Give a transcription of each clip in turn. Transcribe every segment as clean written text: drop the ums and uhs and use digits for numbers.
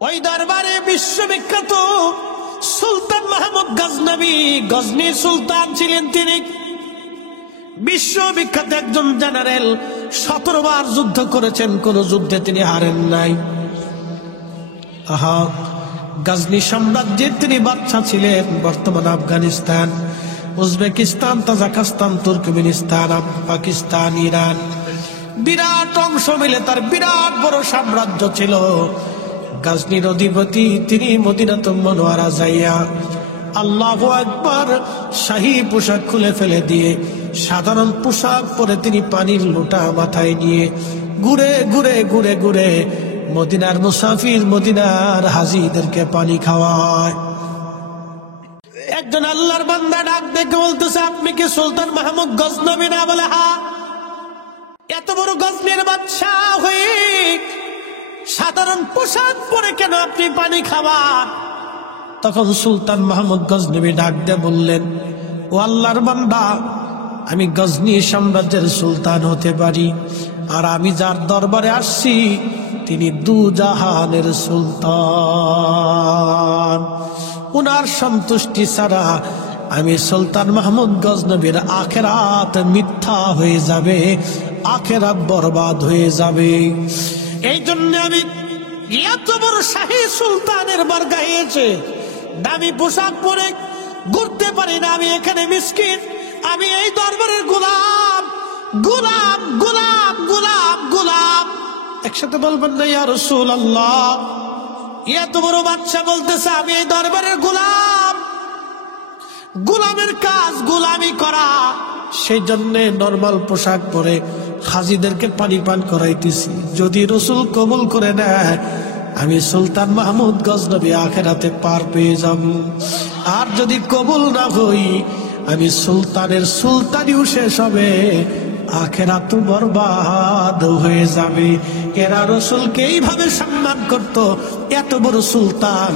ওই দরবারে বিশ্ববিখ্যাত সুলতান মাহমুদ গজনবী, গজনী সুলতান ছিলেন তিনি। বিশ্ববিখ্যাত একজন জেনারেল, 17 বার যুদ্ধ করেছেন, কোন যুদ্ধে তিনি হারেন নাই। গজনী সাম্রাজ্যের তিনি বাদশা ছিলেন। বর্তমান Afghanistan, Uzbekistan, Tajikistan, Turkmenistan, Pakistan, Iran, বিরাট অংশ মিলে তার বিরাট বড় সাম্রাজ্য ছিল। গজনীর অধিপতি তিনি মদিনাতুল মুনাওয়ারা যাইয়া আল্লাহু আকবার শাহী পোশাক খুলে ফেলে দিয়ে সাধারণ পোশাক পরে তিনি পানির লোটা মাথায় নিয়ে ঘুরে ঘুরে ঘুরে ঘুরে মদিনার মুসাফির, মদিনার হাজীদেরকে পানি খাওয়ায়। একজন আল্লাহর বান্দা ডাক দেখে বলতেছে, আপনি কি সুলতান মাহমুদ গজনবী না? বলে হ্যাঁ। এত বড় গজনীর বাদশাহ হয়ে সাধারণ পোশাক পরে কেন আপনি পানি খাবার? তখন সুলতান মাহমুদ গজনবী ডাক দিয়ে বললেন, ও আল্লাহর বান্দা, আমি গজনী সাম্রাজ্যের সুলতান হতে পারি, আর আমি যার দরবারে আসছি তিনি দুজাহানের সুলতান। উনার সন্তুষ্টি ছাড়া আমি সুলতান মাহমুদ গজনবীর আখেরাত মিথ্যা হয়ে যাবে, আখেরাত বরবাদ হয়ে যাবে। এই জন্য আমি এত বড় শাহী সুলতানের বারগাহে এসে দামি পোশাক পরে ঘুরতে পারি না। আমি এখানে মিসকিন, আমি এই দরবারের গোলাম, গোলাম, গোলাম, গোলাম, গোলাম। একসাথে বলবেন না ইয়া রাসূলুল্লাহ? এত বড় বাদশা বলতেছে আমি এই দরবারের গোলাম, গোলামের কাজ গোলামি করা। সেই জন্য নরমাল পোশাক পরে হাজীদেরকে পানি পান করাইতেছি। যদি রাসূল কবুল করে নেয়, আমি সুলতান মাহমুদ গজনবী আখেরাতে পার পেয়ে যাব। আর যদি কবুল না হই, আমি সুলতানের সুলতানিও শেষ হবে, আখেরাত বরবাদ হয়ে যাবে। এরা রাসূলকে এইভাবে সম্মান করত, এত বড় সুলতান,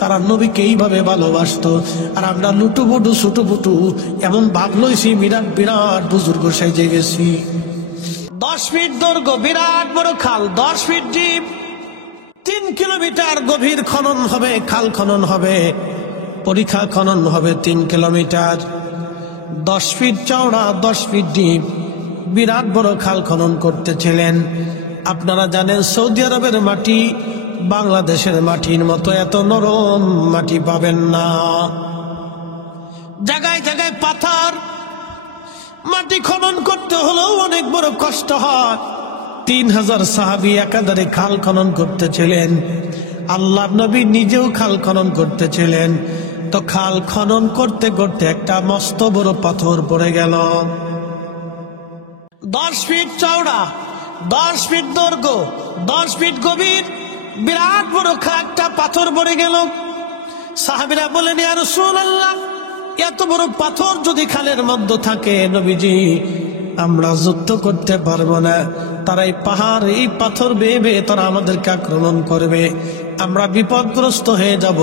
তারা নবীকে এইভাবে ভালোবাসতো। আর আমরা লুটুপুটু ছুটুপুটু এমন ভাব লইছি বিরাট বিরাট বুজুর্গ সেজে গেছি। 10 ফিট দৈর্ঘ্য বিরাট বড় খাল, 10 ফিট ডিপ, 3 কিলোমিটার গভীর খনন হবে, খাল খনন হবে, পরিখা খনন হবে 3 কিলোমিটার, 10 ফিট চওড়া, 10 ফিট ডিপ, বিরাট বড় খাল খনন করতেছিলেন। আপনারা জানেন সৌদি আরবের মাটি বাংলাদেশের মাটির মতো এত নরম মাটি পাবেন না। জায়গায় জায়গায় পাথর, মাটি খনন করতে হলেও অনেক বড় কষ্ট হয়। 3000 সাহাবী একাধারে খাল খনন করতেছিলেন। আল্লাহর নবী নিজেও খাল খনন করতেছিলেন। তো খাল খনন করতে করতে একটা মস্ত বড় পাথর পড়ে গেল। 10 ফিট চওড়া, 10 ফিট দৈর্ঘ্য, 10 ফিট গভীর, বিরাট বড় একটা পাথর পড়ে গেল। সাহাবীরা বলেন, ইয়া রাসূলুল্লাহ, এত বড় পাথর যদি খালের মধ্যে থাকে, নবীজি আমরা যুদ্ধ করতে পারবো না। তারা এই পাহাড়, এই পাথর বেয়ে বেয়ে তারা আমাদেরকে আক্রমণ করবে, আমরা বিপদগ্রস্ত হয়ে যাব।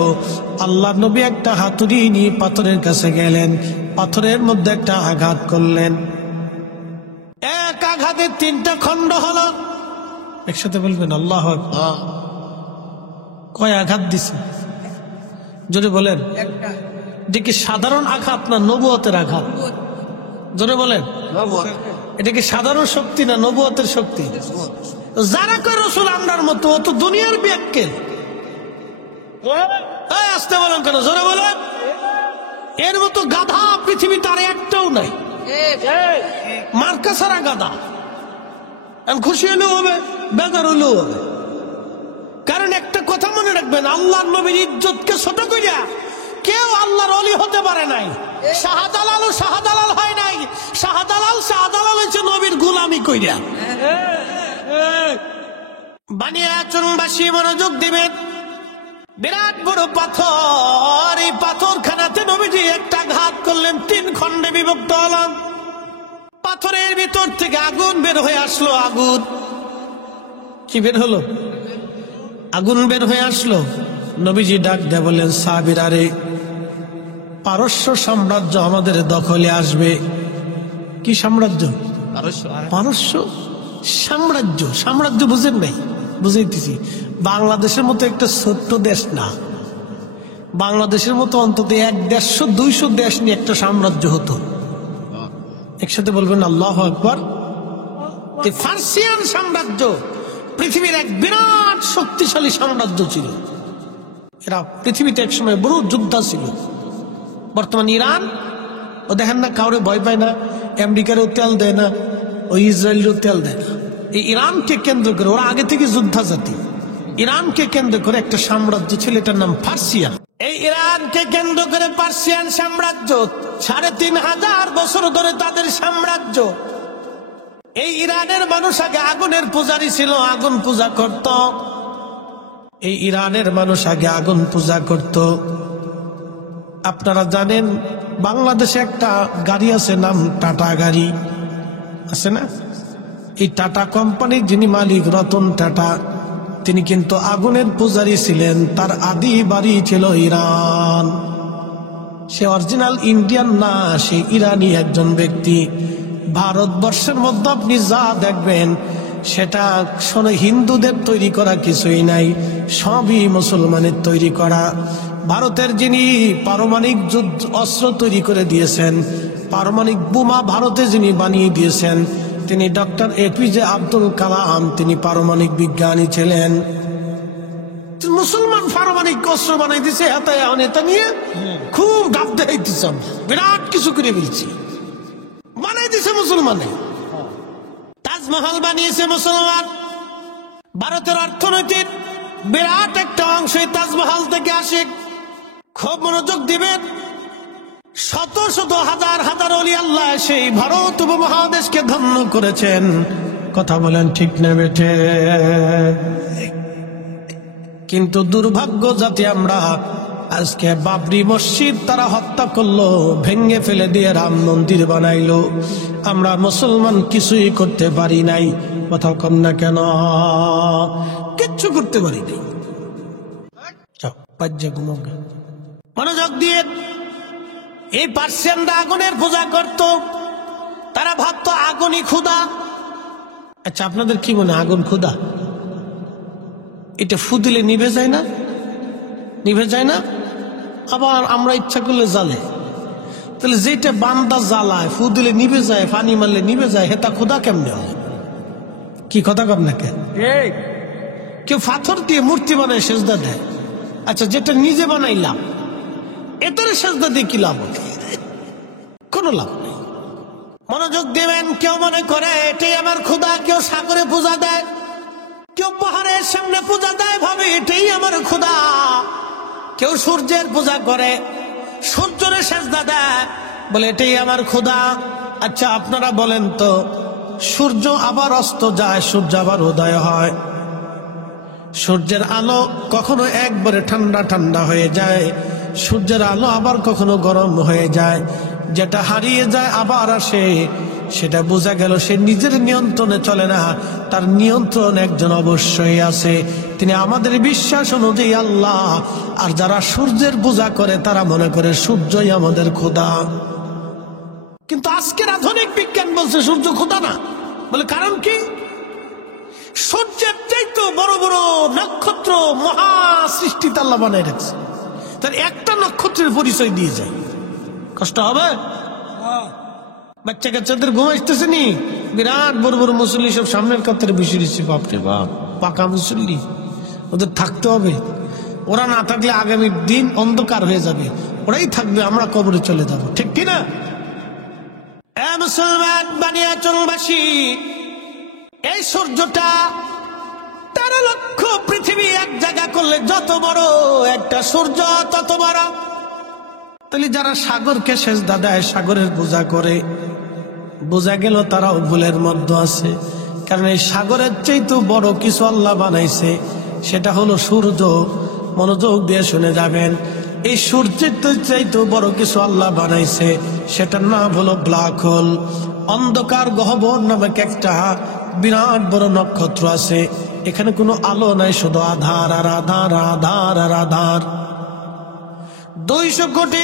আল্লাহ নবী একটা হাতুড়ি নিয়ে পাথরের কাছে গেলেন, পাথরের মধ্যে একটা আঘাত করলেন। এক আঘাতে 3টা খণ্ড হলো। একসাথে বলবেন আল্লাহু আকবার। কয় আঘাত দিছে? জোরে বলেন। এটা কি সাধারণ আঘাত না নবুয়তের আঘাত? জোরে বলেন। এটা কি সাধারণ শক্তি না নবুয়তের শক্তি? যারা কয় রাসূল আমরার মতো, অত দুনিয়ার বিয়াক্কেল। আসতে বলেন কেন? জোরে বলেন। এর মতো গাধা পৃথিবীতে আর একটাও নাই, মার্কা ছাড়া গাধা। খুশি হলেও হবে, বেজার হলেও হবে। কারণ একটা কথা মনে রাখবেন, আল্লাহর নবীর ইজ্জতকে ছোট কইরা কেউ আল্লাহর ওলি হতে পারে নাই। শাহজালালও শাহজালাল হয় নাই। শাহজালাল হয়েছে নবীর গোলামি কইরা। বানিয়াচরণবাসী মনোযোগ দিবেন। বিরাট বড় পাথর, এই পাথরখানাতে নবীজি একটা ঘাত করলেন, 3 খণ্ডে বিভক্ত হলাম। পাথরের ভিতর থেকে আগুন বের হয়ে আসলো। আগুন কি বের হলো? আগুন বের হয়ে আসলো। নবীজি ডাক দিয়ে বললেন, সাহাবীরা রে, পারস্য সাম্রাজ্য আমাদের দখলে আসবে। কি সাম্রাজ্য? পারস্য সাম্রাজ্য। সাম্রাজ্য বুঝেন নাই? বুঝাইতেছি। বাংলাদেশের মতো একটা ছোট্ট দেশ না, বাংলাদেশের মতো অন্তত 100-150-200 দেশ নিয়ে একটা সাম্রাজ্য হতো। একসাথে বলবেন আল্লাহু আকবার। এই ফার্সিয়ান সাম্রাজ্য পৃথিবীর এক বিরাট শক্তিশালী সাম্রাজ্য ছিল। এরা পৃথিবীতে এক সময় বড় যোদ্ধা ছিল। বর্তমান ইরান ও দেখেন না, কাউরে ভয় পায় না, আমেরিকারও তেল দেয় না, ওই ইসরায়েলেরও তেল দেয় না। এই ইরানকে কেন্দ্র করে, ওরা আগে থেকে যোদ্ধা জাতি, ইরানকে কেন্দ্র করে একটা সাম্রাজ্য ছিল, এটার নাম পার্সিয়ান। এই ইরানকে কেন্দ্র করে পার্সিয়ান সাম্রাজ্য 3500 বছর ধরে তাদের সাম্রাজ্য। এই ইরানের মানুষ আগে আগুনের পূজারী ছিল, আগুন পূজা করত। এই ইরানের মানুষ আগে আগুন পূজা করত। আপনারা জানেন বাংলাদেশে একটা গাড়ি আছে, নাম টাটা গাড়ি আছে না? এই টাটা কোম্পানির যিনি মালিক রতন টাটা, তিনি কিন্তু আগুনের পূজারী ছিলেন। তার আদি বাড়ি ছিল ইরান। সে অরিজিনাল ইন্ডিয়ান না, সে ইরানি একজন ব্যক্তি। ভারতবর্ষের মধ্যে আপনি যা দেখবেন সেটা হিন্দুদের তৈরি করা কিছুই নাই, সবই মুসলমানের তৈরি করা। ভারতের যিনি পারমাণবিক অস্ত্র তৈরি করে দিয়েছেন, পারমাণবিক বোমা ভারতে যিনি বানিয়ে দিয়েছেন, তিনি ডক্টর এপিজে আব্দুল কালাম। তিনি পারমাণবিক বিজ্ঞানী ছিলেন। মুসলমান পারমাণবিক অস্ত্র বানাই দিছে, এটা নিয়ে খুব ডাব দেখাইতেছে, বিরাট কিছু করে ফেলছি, বানাই দিছে মুসলমানে। তাজমহল বানিয়েছে মুসলমান। ভারতের অর্থনৈতিক বিরাট একটা অংশ তাজমহল থেকে আসে। খুব মনোযোগ দিবেন, শত শত হাজার হাজার ওলি আল্লাহ সেই ভারত উপমহাদেশকে ধন্য করেছেন। কথা বলেন ঠিক না বেঠে? কিন্তু দুর্ভাগ্য জাতি আমরা, আজকে বাবরি মসজিদ তারা হত্যা করলো, ভেঙে ফেলে দিয়ে রাম মন্দির বানাইলো। আমরা মুসলমান কিছুই করতে পারি নাই। কথা কম না কেন? কিচ্ছু করতে পারি নাই। মনোযোগ দিয়ে, এই পার্সিয়ানরা আগুনের পূজা করত। তারা ভাবতো আগুনই ক্ষুধা। আচ্ছা, আপনাদের কি মনে হয় আগুন ক্ষুধা? এটা ফু দিলে নিভে যায় না? নিভে যায় না? আবার আমরা ইচ্ছা করলে জ্বালে। তাহলে যেটা বান্দা জ্বালায়, ফু দিলে নিভে যায়, পানি মারলে নিভে যায়, হেতা ক্ষুধা কেমনে হয়? কি কথা কর না কেন? কেউ পাথর দিয়ে মূর্তি বানায় সেজদা দেয়। আচ্ছা, যেটা নিজে বানাইলাম এটার সেজদা দিয়ে কি লাভ? কোনো লাভ নেই। মনোযোগ দেবেন। কেউ মনে করে এটাই আমার ক্ষুধা, কেউ সাগরে পূজা দেয়, কেউ পাহাড়ের সামনে পূজা দেয়, ভাবে এটাই আমার ক্ষুধা। কেউ সূর্যের পূজা করে, সূর্যের সেজদা দেয়, বলে এটাই আমার ক্ষুধা। আচ্ছা, আপনারা বলেন তো, সূর্য আবার অস্ত যায়, সূর্য আবার উদয় হয়। সূর্যের আলো কখনো একবারে ঠান্ডা ঠান্ডা হয়ে যায়, সূর্যের আলো আবার কখনো গরম হয়ে যায়। যেটা হারিয়ে যায় আবার আসে, সেটা বোঝা গেল সে নিজের নিয়ন্ত্রণে চলে না, তার নিয়ন্ত্রণ একজন অবশ্যই আছে, তিনি আমাদের বিশ্বাস অনুযায়ী আল্লাহ। আর যারা সূর্যের পূজা করে তারা মনে করে সূর্যই আমাদের খোদা। কিন্তু আজকের আধুনিক বিজ্ঞান বলছে সূর্য খোদা না। বলে কারণ কি? সূর্যের চাইতে বড় বড় নক্ষত্র মহা সৃষ্টিতে আল্লাহ বানায় রাখছে। তার একটা নক্ষত্রের পরিচয় দিয়ে যায়, কষ্ট হবে? বাচ্চা কাচ্চাদের ঘুম আসতেছে নি, বিরাট বড় বড় মুসল্লি সব সামনের কাতারে বসে দিচ্ছে। বাপরে বাপ, পাকা মুসল্লি, ওদের থাকতে হবে। ওরা না থাকলে আগামী দিন অন্ধকার হয়ে যাবে, ওরাই থাকবে, আমরা কবরে চলে যাব। ঠিক কিনা? মুসলমান বানিয়াচলবাসী, এই সূর্যটা 13 লক্ষ পৃথিবী এক জায়গা করলে যত বড় একটা সূর্য তত বড়। তাহলে যারা সাগরকে সেজদা দেয়, সাগরের পূজা করে, বোঝা গেল তারাও ভুলের মধ্যে আছে। কারণ এই সাগরের চাইতে বড় কিছু আল্লাহ বানাইছে, সেটা হলো সূর্য। মনোযোগ দিয়ে শুনে যাবেন, এই সূর্যের চাইতে বড় কিছু আল্লাহ বানাইছে, সেটার নাম হলো ব্ল্যাক হোল। অন্ধকার গহ্বর নামক একটা বিরাট বড় নক্ষত্র আছে, এখানে কোনো আলো নাই, শুধু আধার আর আধার, আধার আর আধার। 200 কোটি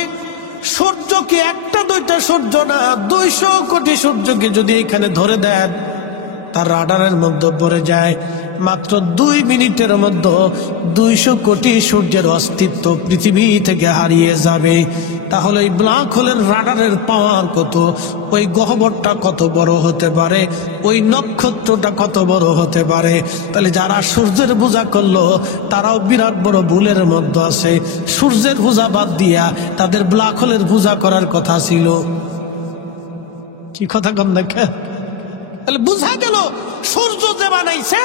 সূর্যকে, একটা দুইটা সূর্য না, 200 কোটি সূর্যকে যদি এখানে ধরে দেন, তার রাডারের মধ্যে পড়ে যায়, মাত্র 2 মিনিটের মধ্যে 200 কোটি সূর্যের অস্তিত্ব পৃথিবী থেকে হারিয়ে যাবে। তাহলে এই ব্ল্যাক হোলের রাডারের পাওয়ার কত, ওই গহ্বরটা কত বড় হতে পারে, ওই নক্ষত্রটা কত বড় হতে পারে। তাহলে যারা সূর্যের পূজা করলো তারাও বিরাট বড় ভুলের মধ্যে আছে। সূর্যের পূজা বাদ দিয়া তাদের ব্ল্যাক হোলের পূজা করার কথা ছিল। কি কথা কম দেখে? তাহলে বুঝা গেল সূর্য যে বানাইছে,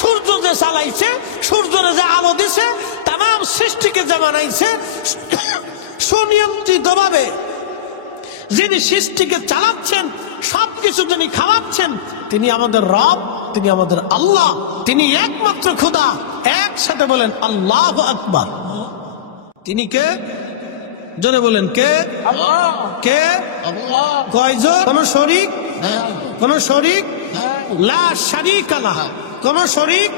সূর্য যে চালাইছে, সূর্যরে যে আলো দিছে, তাম সৃষ্টিকে যে বানাইছে সুনিয়ন্ত্রিত ভাবে, যিনি সৃষ্টিকে চালাচ্ছেন, সবকিছু যিনি খাওয়াচ্ছেন, তিনি আমাদের রব, তিনি আমাদের আল্লাহ, তিনি একমাত্র খোদা। একসাথে বলেন আল্লাহু আকবার। তিনি কে? জোরে বলেন কে? আল্লাহ। কে? আল্লাহ। কয়জন? কোন শরীক? কোন শরীক? লা শারীকা লাহ। কোন শরীক?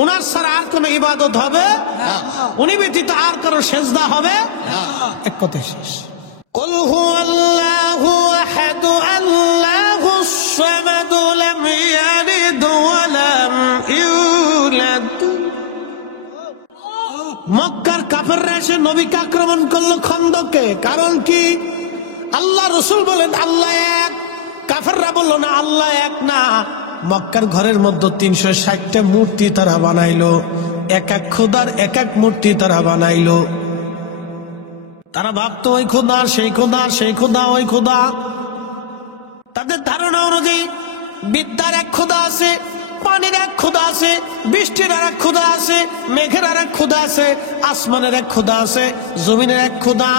উনার ছাড়া আর কোন ইবাদত হবে? উনি ব্যতীত আর কারো সেজদা হবে? এক কথায় শেষ। কুল হুয়াল্লাহু আহাদ আল্লাহুস সামাদ লাম ইয়ালিদ ওয়া লাম ইউলাদ। মক্কার কাফেররা এসে নবীকে আক্রমণ করলো খন্দকে। কারণ কি? আল্লাহ রসুল বলেন আল্লাহ এক, কাফেররা বললো না আল্লাহ এক না। মক্কার ঘরের মধ্যে 360টা মূর্তি তারা বানাইলো, এক এক খোদার এক এক মূর্তি তারা বানাইলো। তারা ভাবতো ওই খোদা সেই খোদা, সেই খোদা ওই খোদা। তাদের ধারণা অনুযায়ী বিদ্যার এক খোদা আছে, পানির এক খোদা আছে, বৃষ্টির আর এক খোদা আছে, মেঘের আর এক খোদা আছে, আসমানের এক খোদা আছে, জমিনের এক খোদা,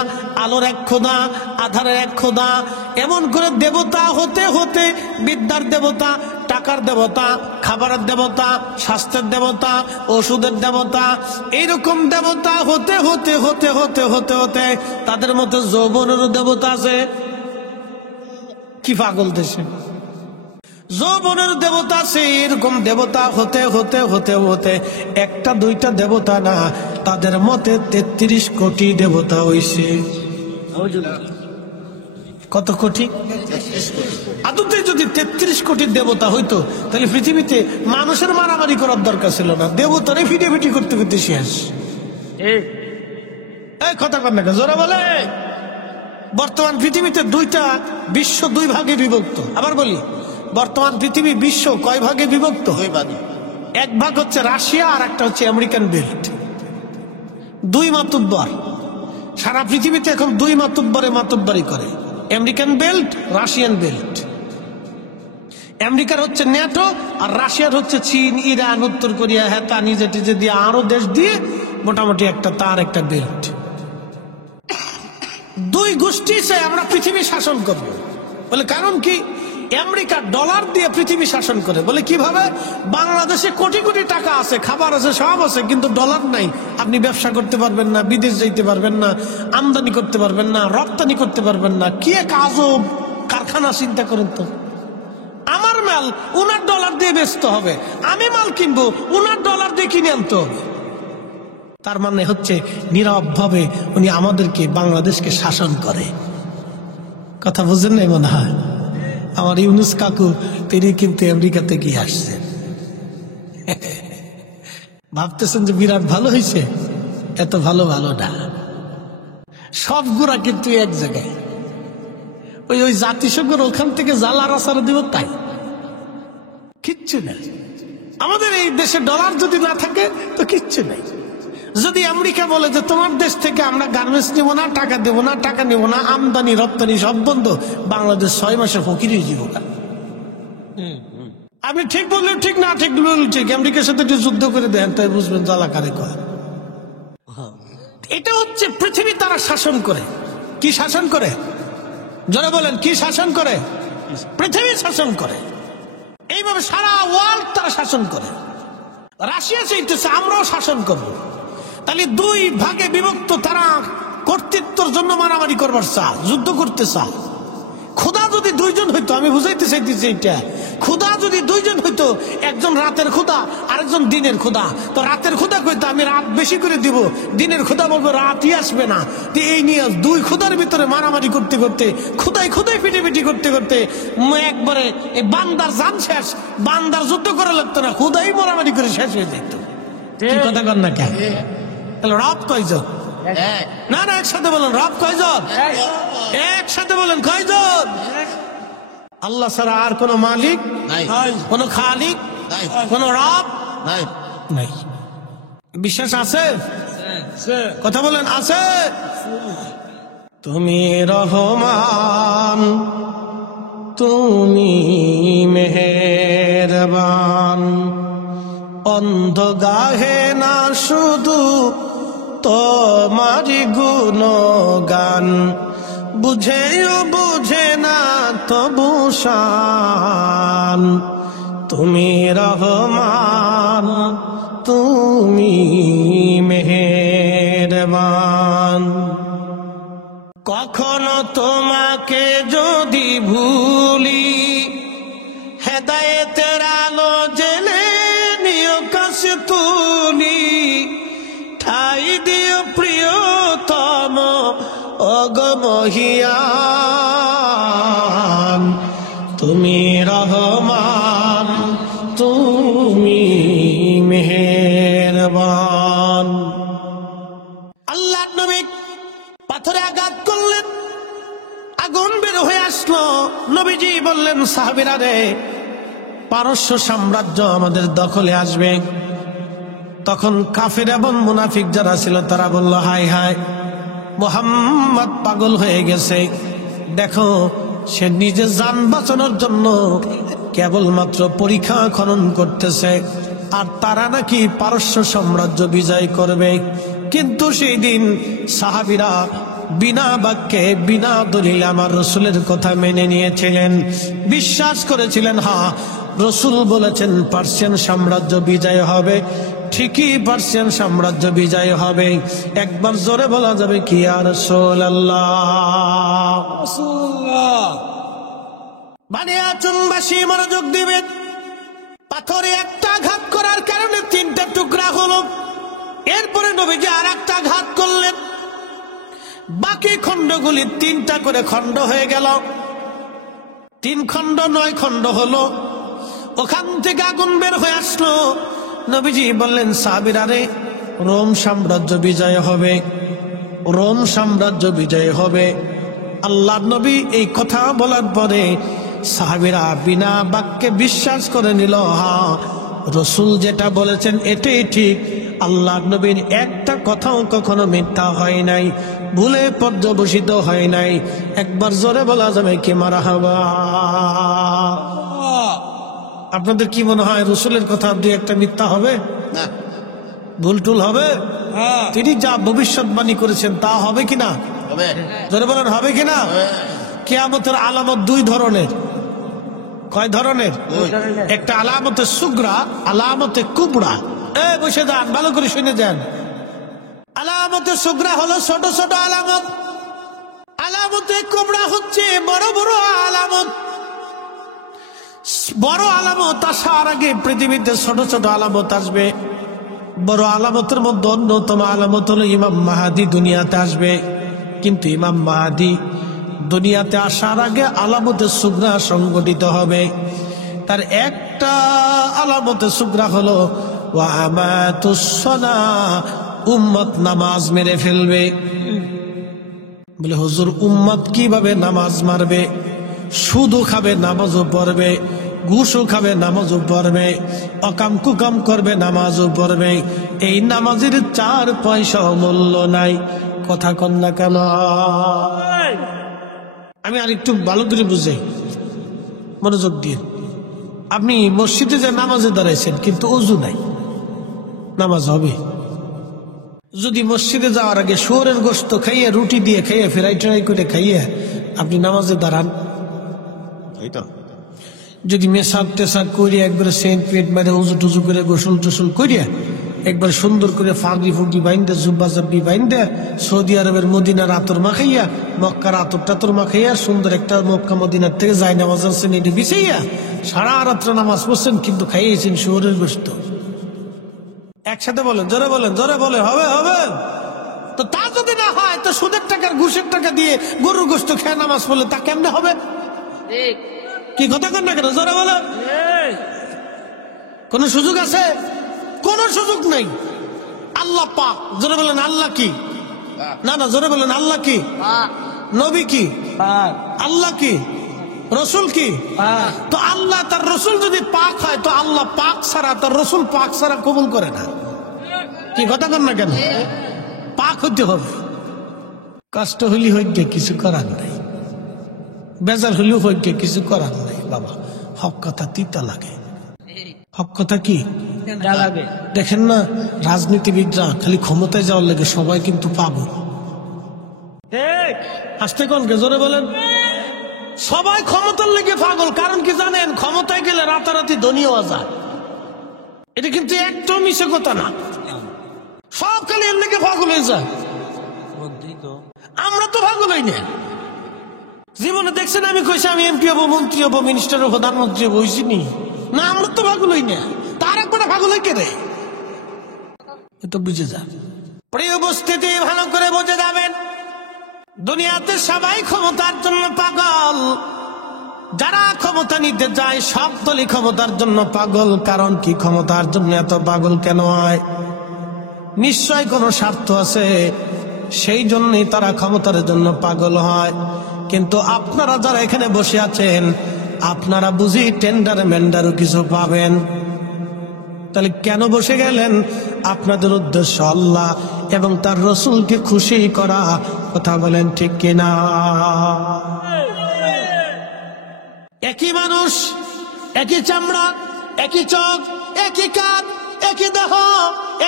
আলোর এক খোদা, আধারের এক খোদা। এমন করে দেবতা হতে হতে বিদ্যার দেবতা, টাকার দেবতা, খাবারের দেবতা, স্বাস্থ্যের দেবতা, ওষুধের দেবতা, এইরকম দেবতা হতে হতে হতে হতে হতে হতে তাদের মধ্যে যৌবনেরও দেবতা আছে। কি পাগল দেশে! যৌবনের দেবতা আছে। এরকম দেবতা হতে হতে হতে হতে একটা দুইটা দেবতা না, তাদের মতে 33 কোটি দেবতা হইছে। কত কোটি? আদতে যদি 33 কোটি দেবতা হইতো তাহলে পৃথিবীতে মানুষের মারামারি করার দরকার ছিল না, দেবতারে ফিটিফিটি করতে করতে শেষ। এই কথা কর না, জোরে বলে। বর্তমান পৃথিবীতে বিশ্ব 2 ভাগে বিভক্ত। আবার বলি, বর্তমান পৃথিবী বিশ্ব কয় ভাগে বিভক্ত? 2 ভাগে। এক ভাগ হচ্ছে রাশিয়া, আর একটা হচ্ছে আমেরিকান বেল্ট। 2 মাতুব্বর সারা পৃথিবীতে এখন 2 মাতুব্বরে মাতুব্বরি করে, আমেরিকান বেল্ট, রাশিয়ান বেল্ট। আমেরিকার হচ্ছে ন্যাটো, আর রাশিয়ার হচ্ছে চীন, ইরান, উত্তর কোরিয়া, হেতা নিজে টিজে দিয়ে আরো দেশ দিয়ে মোটামুটি তার একটা বেল্ট। 2 গোষ্ঠী চাই আমরা পৃথিবী শাসন করব। বলে কারণ কি? আমেরিকা ডলার দিয়ে পৃথিবী শাসন করে। বলে কিভাবে? বাংলাদেশে কোটি কোটি টাকা আছে, খাবার আছে, সব আছে, কিন্তু ডলার নাই। আপনি ব্যবসা করতে পারবেন না, বিদেশ যাইতে পারবেন না, আমদানি করতে পারবেন না, রপ্তানি করতে পারবেন না। কি এক আজব কারখানা! চিন্তা করেন তো। আমার মাল উনার ডলার দিয়ে বেচতে হবে, আমি মাল কিনবো উনার ডলার দিয়ে কিনে আনতে হবে। তার মানে হচ্ছে নীরব ভাবে উনি আমাদেরকে, বাংলাদেশকে শাসন করে। কথা বুঝেন নাই মনে হয়? আমার ইউনুস কাকু তিনি কিন্তু আমেরিকাতে গিয়ে আসছেন। ভাবতেছেন যে বিরাট ভালো হয়েছে, এত ভালো ভালো না। সবগুলা কিন্তু এক জায়গায়। ওই জাতিসংঘের ওখান থেকে জ্বালার আসার দিব তাই কিচ্ছু না। আমাদের এই দেশে ডলার যদি না থাকে তো কিচ্ছু নাই। যদি আমেরিকা বলে যে তোমার দেশ থেকে আমরা গার্মেন্টস নেব না, টাকা দেবো না, টাকা নেবো না, আমদানি রপ্তানি সব বন্ধ, বাংলাদেশ 6 মাসে ফকির হয়ে যাব না। আপনি ঠিক বললেন ঠিক, না ঠিক বললেন ঠিক। আমেরিকার সাথে একটু যুদ্ধ করে দেন, তাই বুঝবেন জ্বালা কারে কয়। এটা হচ্ছে পৃথিবী তারা শাসন করে। কি শাসন করে? যারা বলেন কি শাসন করে? পৃথিবী শাসন করে। এইভাবে সারা ওয়ার্ল্ড তারা শাসন করে। রাশিয়া চাইতেছে আমরাও শাসন করব। তাহলে 2 ভাগে বিভক্ত। তারা কর্তৃত্বের জন্য মারামারি করবার চায়, যুদ্ধ করতে চায়। খোদা যদি 2 জন হইতো, আমি বুঝাইতে চাইতেছি, এটা ক্ষুধা যদি দুইজন হইতো, একজন রাতের ক্ষুধা আরেকজন দিনের ক্ষুধা, তো রাতের ক্ষুধা কইতো আমি রাত বেশি করে দিব, দিনের ক্ষুধা বলবো রাতই আসবে না। তো এই নিয়ে দুই ক্ষুধার ভিতরে মারামারি করতে করতে, ক্ষুধায় পিটি করতে করতে একবারে এই বান্দার জান শেষ, বান্দার যুদ্ধ করা লাগতো না, ক্ষুধাই মারামারি করে শেষ হয়ে যেত। কি কথা কর না কেন? তাহলে রব কয়জন? না না, একসাথে বলেন রব কয়জন? একসাথে বলেন কয়জন? আল্লাহ ছাড়া আর কোন মালিক নাই, কোন খালিক, কোন রব নাই। বিশ্বাস আছে? কথা বলেন আছে? তুমি রহমান, তুমি মেহেরবান, অন্ধ গাহে না শুধু তোমারি গুণগান, বুঝেও বুঝে না তবু শান। তুমি রহমান, তুমি মেহেরবান। কখনো তোমাকে যদি ভুলি, হেদায়েতের আলো জেলে নিও কাছে তুলি, ঠাই দিও প্রিয়তম অগমহিয়ান। তুমি রহমান, তুমি মেহেরবান। আল্লাহ নবী পাথরে আঘাত করলেন, আগুন বের হয়ে আসলো। নবীজি বললেন সাহাবীরা রে, পারস্য সাম্রাজ্য আমাদের দখলে আসবে। তখন কাফের এবং মুনাফিক যারা ছিল তারা বলল, হায় হায়, মুহাম্মদ পাগল হয়ে গেছে, দেখো সে নিজে জান বাঁচানোর জন্য কেবলমাত্র পরীক্ষা খনন করতেছে, আর তারা নাকি পারস্য সাম্রাজ্য বিজয় করবে। কিন্তু সেই দিন সাহাবীরা বিনা বাক্যে বিনা দলিলে আমার রসুলের কথা মেনে নিয়েছিলেন, বিশ্বাস করেছিলেন। হ্যাঁ, রসুল বলেছেন পার্সিয়ান সাম্রাজ্য বিজয় হবে, ঠিকই পার্সিয়ান সাম্রাজ্য বিজয় হবে। একবার জোরে বলা যাবে কি ইয়া রাসূলুল্লাহ? বানিয়াচুনবাসী মনোযোগ দিবেন। পাথরে একটা আঘাত করার কারণে 3টা টুকরা হলো। এরপরে নবীজি আর একটা আঘাত করলেন, বাকি খণ্ডগুলি 3টা করে খণ্ড হয়ে গেল। 3 খণ্ড 9 খণ্ড হলো। ওখান থেকে আগুন বের হয়ে আসলো। নবীজি বললেন সাহাবীরা রে, রোম সাম্রাজ্য বিজয় হবে, রোম সাম্রাজ্য বিজয় হবে। আল্লাহ নবী এই কথা বলার পরে সাহাবীরা বিনা বাক্যে বিশ্বাস করে নিল, হ্যাঁ রসুল যেটা বলেছেন এটাই ঠিক। আল্লাহ নবীর একটা কথাও কখনো মিথ্যা হয় নাই, ভুলে পর্যবসিত হয় নাই। একবার জোরে বলা যাবে কি মারহাবা? আপনাদের কি মনে হয় রসুলের কথা 2-1টা মিথ্যা হবে? না, ভুল টুল হবে? তিনি যা ভবিষ্যৎবাণী করেছেন তা হবে কিনা? জোরে বলেন হবে কিনা? কিয়ামতের আলামত 2 ধরনের। কয় ধরনের? একটা আলামতে সুগরা, আলামতে কুবরা। বসে যান, ভালো করে শুনে যান। আলামতে সুগরা হলো ছোট ছোট আলামত, আলামতে কুবরা হচ্ছে বড় বড় আলামত। বড় আলামত আসার আগে পৃথিবীতে ছোট ছোট আলামত আসবে। বড় আলামতের মধ্যে অন্যতম আলামত হলো ইমাম মাহাদি দুনিয়াতে আসবে। কিন্তু ইমাম মাহাদি দুনিয়াতে আসার আগে আলামতে সুগরা সংগঠিত হবে। তার একটা আলামতে সুগরা হলো উম্মত নামাজ মেরে ফেলবে। বলে হুজুর উম্মত কিভাবে নামাজ মারবে? সুদও খাবে নামাজও পড়বে, ঘুষও খাবে নামাজও পড়বে, অকাম কুকাম করবে নামাজও পড়বে। এই নামাজের 4 পয়সা মূল্য নাই। কথা কন না কেন? আমি আর একটু ভালো করে বুঝাই, মনোযোগ দিয়ে। আপনি মসজিদে যে নামাজে দাঁড়াইছেন কিন্তু ওযু নাই, নামাজ হবে? যদি মসজিদে যাওয়ার আগে শুয়োরের গোশত খাইয়ে, রুটি দিয়ে খাইয়ে, ফ্রাই ট্রাই করে খাইয়ে আপনি নামাজে দাঁড়ান, যদি মেসাক টেসাক করিয়া একবারে সেন্ট পেট মারে উজু টুজু করে গোসল টোসল করিয়া একবার সুন্দর করে ফাগড়ি ফুগড়ি বাইন্দে, জুব্বা জাব্বি বাইন্দে, সৌদি আরবের মদিনার আতর মাখাইয়া, মক্কার আতর টাতর মাখাইয়া, সুন্দর একটা মক্কা মদিনার থেকে যায় নামাজ শ্রেণীটি বিছাইয়া সারা রাত্র নামাজ পড়ছেন কিন্তু খাইয়েছেন শুয়োরের গোশত। একসাথে বলেন, জোরে বলেন, জোরে বলে, হবে হবে। তো তা যদি না হয় তো সুদের টাকার ঘুষের টাকা দিয়ে গরুর গোশত খেয়ে নামাজ পড়লে তা কেমনে হবে? কি কথা কন না কেন, জোরে বলে। কোন সুযোগ আছে? কোন সুযোগ নাই। আল্লাহ পাক, জোরে বলেন আল্লাহ কি? না না, জোরে বলেন আল্লাহ কি? নবী কি? আল্লাহ কি? রসুল কি? তো আল্লাহ তার রসুল যদি পাক হয় তো আল্লাহ পাক ছাড়া তার রসুল পাক ছাড়া কবুল করে না। কি কথা কন না কেন? পাক হইতে হবে। কষ্ট হইলে হইতে কিছু করার নাই, বেজার হইলেও হইতে কিছু করার নাই বাবা। হক কথা তিতা লাগে। হক কথা কি লাগে? দেখেন না, রাজনীতিবিদরা খালি ক্ষমতায় যাওয়ার লাগে সবাই কিন্তু পাগল। আসতে কোন কে, জোরে বলেন। সবাই ক্ষমতার লেগে পাগল। কারণ কি জানেন? ক্ষমতায় গেলে রাতারাতি ধনী হওয়া যায়। এটা কিন্তু একটাও মিশে কথা না। সব খালি এর লেগে পাগল হয়ে যায়। আমরা তো পাগল হই না। জীবনে দেখছেন আমি কইছি আমি এমপি হবো, মন্ত্রী হবো, মিনিস্টার হবো, প্রধানমন্ত্রী হবো, হইছি নি? না, আমরা তো পাগল হই না। তার একবার পাগল হই কে রে? তো বুঝে যা। প্রিয় উপস্থিতি, ভালো করে বুঝে যাবেন, দুনিয়াতে সবাই ক্ষমতার জন্য পাগল। যারা ক্ষমতা নিতে যায় সব দলই ক্ষমতার জন্য পাগল। কারণ কি, ক্ষমতার জন্য এত পাগল কেন হয়? নিশ্চয় কোনো স্বার্থ আছে, সেই জন্যই তারা ক্ষমতার জন্য পাগল হয়। কিন্তু আপনারা যারা এখানে বসে আছেন, আপনারা বুঝি টেন্ডার মেন্ডারও কিছু পাবেন। তাহলে কেন বসে গেলেন? আপনাদের উদ্দেশ্য আল্লাহ এবং তার রসুলকে খুশি করা। কথা বলেন ঠিক কিনা? একই মানুষ, একই চামড়া, একই চোখ, একই কাঁধ, একই দেহ,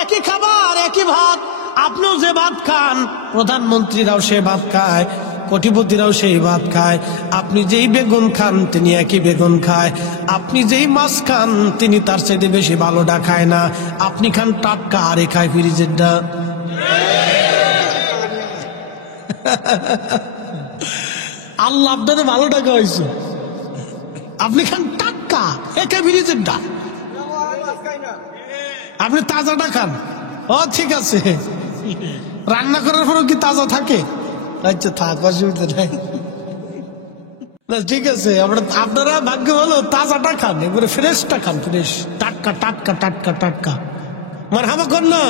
একই খাবার, একই ভাত। আপনিও যে ভাত খান, প্রধানমন্ত্রীরাও সে ভাত খায়, কোটিপতিরাও সেই ভাত খায়। আপনি যেই বেগুন খান তিনি একই বেগুন খায়। আপনি যেই মাছ খান তিনি তার চাইতে বেশি ভালোটা খায় না। আপনি খান টাটকা, আরে খায় ফ্রিজেরটা। আল্লাহ আপনাদের ভালোটা খাওয়াইছে, আপনি খান টাটকা, একে ফ্রিজেরটা। আপনি তাজাটা খান। ও ঠিক আছে, রান্না করার পরও কি তাজা থাকে? আচ্ছা থাক, অসুবিধা নাই। ঠিক আছে, আপনারা ভাগ্য ভালো, তাজাটা খান, এবারে ফ্রেশটা খান, ফ্রেশ, টাটকা টাটকা টাটকা টাটকা। মারহাবা কর না।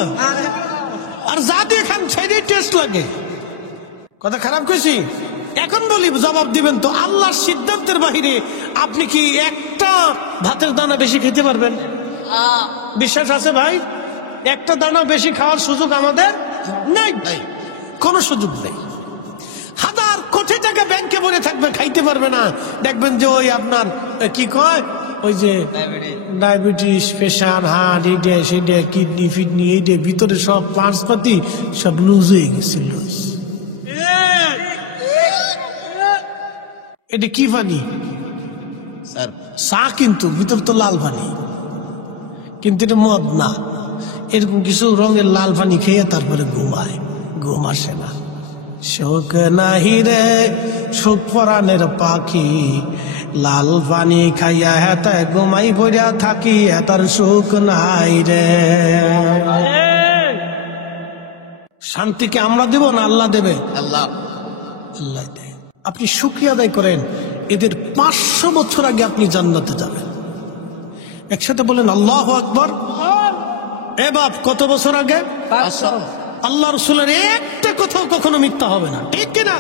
আর যা দিয়ে খান সেটাই টেস্ট লাগে। কথা খারাপ কইছি? এখন বলি, জবাব দিবেন তো। আল্লাহর সিদ্ধান্তের বাহিরে আপনি কি একটা ভাতের দানা বেশি খেতে পারবেন? বিশ্বাস আছে ভাই? একটা দানা বেশি খাওয়ার সুযোগ আমাদের নাই, কোনো সুযোগ নেই। হাজার কোটি টাকা ব্যাংকে ভরে থাকবে, খাইতে পারবে না। দেখবেন যে ওই আপনার কি কয়, ওই যে ডায়াবেটিস, প্রেশার, হার্ট, এইটা সেইটা, কিডনি ফিডনি, এইটা ভিতরে সব পার্টস পাতি সব লুজ হয়ে গেছে। লুজ। এটা কি পানি? চা, কিন্তু ভিতর তো লাল পানি, কিন্তু এটা মদ না। এরকম কিছু রঙের লাল পানি খেয়ে তারপরে ঘুমায়, ঘুম আসে না। শোক নাহি রে সুখ পরাণের পাখি, লাল পানি খাইয়া হেতায় ঘুমাই পড়িয়া থাকি, এতার সুখ নাই রে। শান্তিকে আমরা দেব না আল্লাহ দেবে? আল্লাহ, আল্লাহ দেয়। আপনি শুকরিয়া আদায় করেন, এদের 500 বছর আগে আপনি জান্নাতে যাবেন। একসাথে বলেন আল্লাহু আকবার। এ বাপ, কত বছর আগে? 500। আল্লাহ রসুলের একটা কথাও কখনো মিথ্যা হবে না, ঠিক কিনা?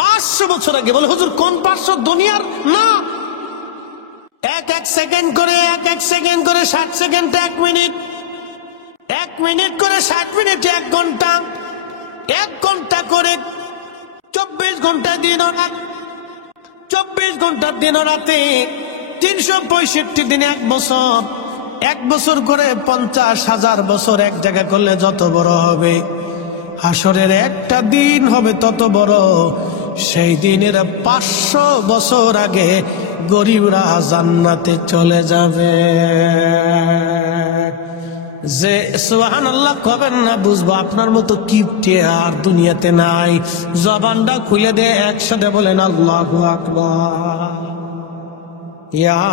500 বছর আগে। বলে হুজুর কোন 500? দুনিয়ার না। এক সেকেন্ড করে, এক সেকেন্ড করে 60 সেকেন্ড 1 মিনিট, 1 মিনিট করে 60 মিনিট 1 ঘন্টা, 1 ঘন্টা করে 24 ঘন্টা দিন ও রাত, 24 ঘন্টার দিন ও রাতে 365 দিনে 1 বছর, 1 বছর করে 50,000 বছর এক জায়গা করলে যত বড় হবে, হাসরের একটা দিন হবে তত বড়। সেই দিনের 500 বছর আগে গরিবরা জান্নাতে চলে যাবে। যে সুবহানাল্লাহ কবেন না, বুঝবো আপনার মতো কিপটে আর দুনিয়াতে নাই। জবানটা খুলে দে, একসাথে বলেন আল্লাহু আকবার। ইয়া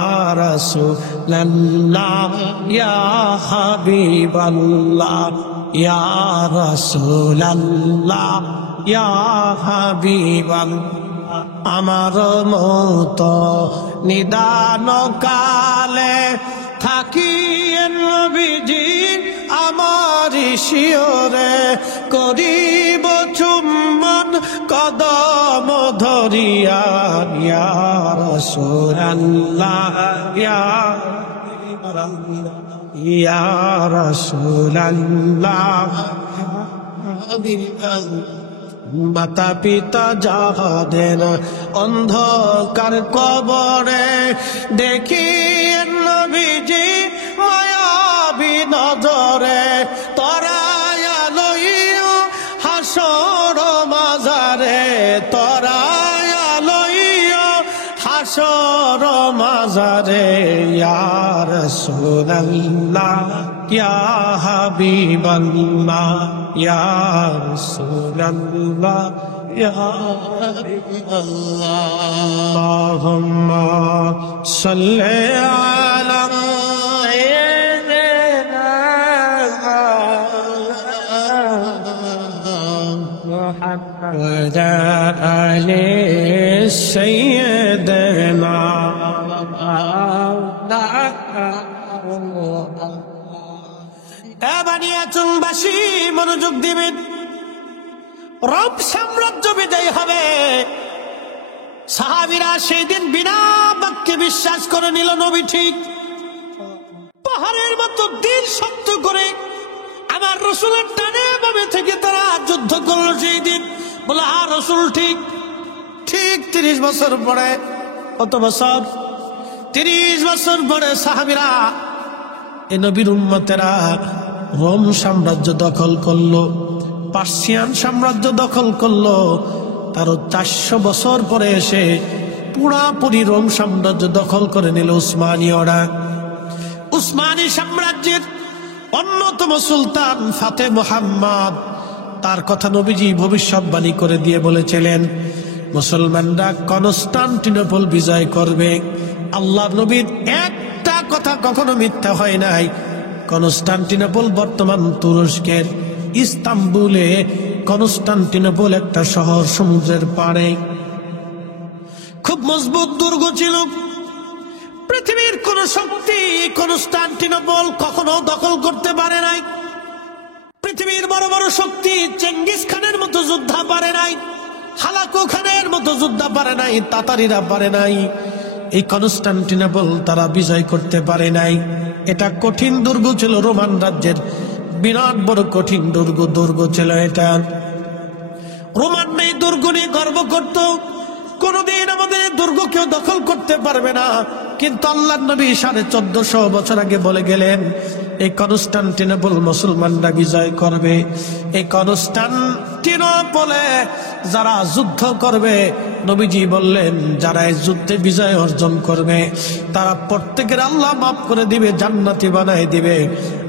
রাসূলুল্লাহ ইয়া হাবিবাল্লাহ ইয়া রাসূলুল্লাহ ইয়া হাবিবাল্লাহ। আমার মতো নিদান কালে থাকি নবীজি আমার শিয়রে করিব চুম্বন কদম ধরিয়া ইয়া রাসূলুল্লাহ ইয়া রাসূলুল্লাহ। মাতা পিতা যাহাদের অন্ধকার কবরে দেখি নবীজি মায়াবী নজরে তরায়া লইও হাসর মাজারে তরায়া লইও হাসর মাজারে ইয়া রাসূলুল্লাহ ইয়া হাবিবাল্লাহ ইয়া রাসূলুল্লাহ ইয়া হাবিবাল্লাহ। আল্লাহুম্মা সাল্লি আলা محمد آل سيدنا বানিয়াচুংবাসী মনোযোগ দিবেন। রোম সাম্রাজ্য বিজয় হবে। সাহাবীরা সেই দিন বিনা বাক্যে বিশ্বাস করে নিল নবী ঠিক। পাহাড়ের মতো দিল শক্ত করে আমার রসুলের টানে ভাবে থেকে তারা যুদ্ধ করলো সেই দিন। বলে হ্যাঁ রসুল ঠিক ঠিক। 30 বছর পরে, কত বছর? 30 বছর পরে সাহাবীরা এ নবীর উম্মতেরা রোম সাম্রাজ্য দখল করলো, পার্সিয়ান সাম্রাজ্য দখল করলো। তারও 400 বছর পরে এসে পুরাপুরি রোম সাম্রাজ্য দখল করে নিল উসমানীয়রা। উসমানী সাম্রাজ্যের অন্যতম সুলতান ফাতে মুহাম্মদ, তার কথা নবীজি ভবিষ্যৎবাণী করে দিয়ে বলেছিলেন মুসলমানরা কনস্টান্টিনোপল বিজয় করবে। আল্লাহ নবীর একটা কথা কখনো মিথ্যা হয় নাই। কনস্টান্টিনোপল বর্তমান তুরস্কের ইস্তাম্বুলে কনস্টান্টিনোপল একটা শহর, সমুদ্রের পাড়ে। খুব মজবুত দুর্গ ছিল। পৃথিবীর কোন শক্তি কনস্টান্টিনোপল কখনো দখল করতে পারে নাই। পৃথিবীর বড় বড় শক্তি চেঙ্গিস খানের মতো যোদ্ধা পারে নাই, হালাকু খানের মতো যোদ্ধা পারে নাই, তাতারিরা পারে নাই। এই কনস্টান্টিনোপল তারা বিজয় করতে পারে নাই। এটা কঠিন দুর্গ ছিল, রোমান রাজ্যের বিরাট বড় কঠিন দুর্গ ছিল এটা। রোমান এই দুর্গ নিয়ে গর্ব করত, কোনদিন আমাদের দুর্গ কেউ দখল করতে পারবে না। কিন্তু আল্লাহর নবী 1450 বছর আগে বলে গেলেন এই কনস্টান্টিনোপল মুসলমানরা বিজয় করবে। এই কনস্টান্টিনোপলে যারা যুদ্ধ করবে, নবীজি বললেন যারা এই যুদ্ধে বিজয় অর্জন করবে তারা প্রত্যেকের আল্লাহ মাফ করে দিবে, জান্নাতি বানায় দিবে।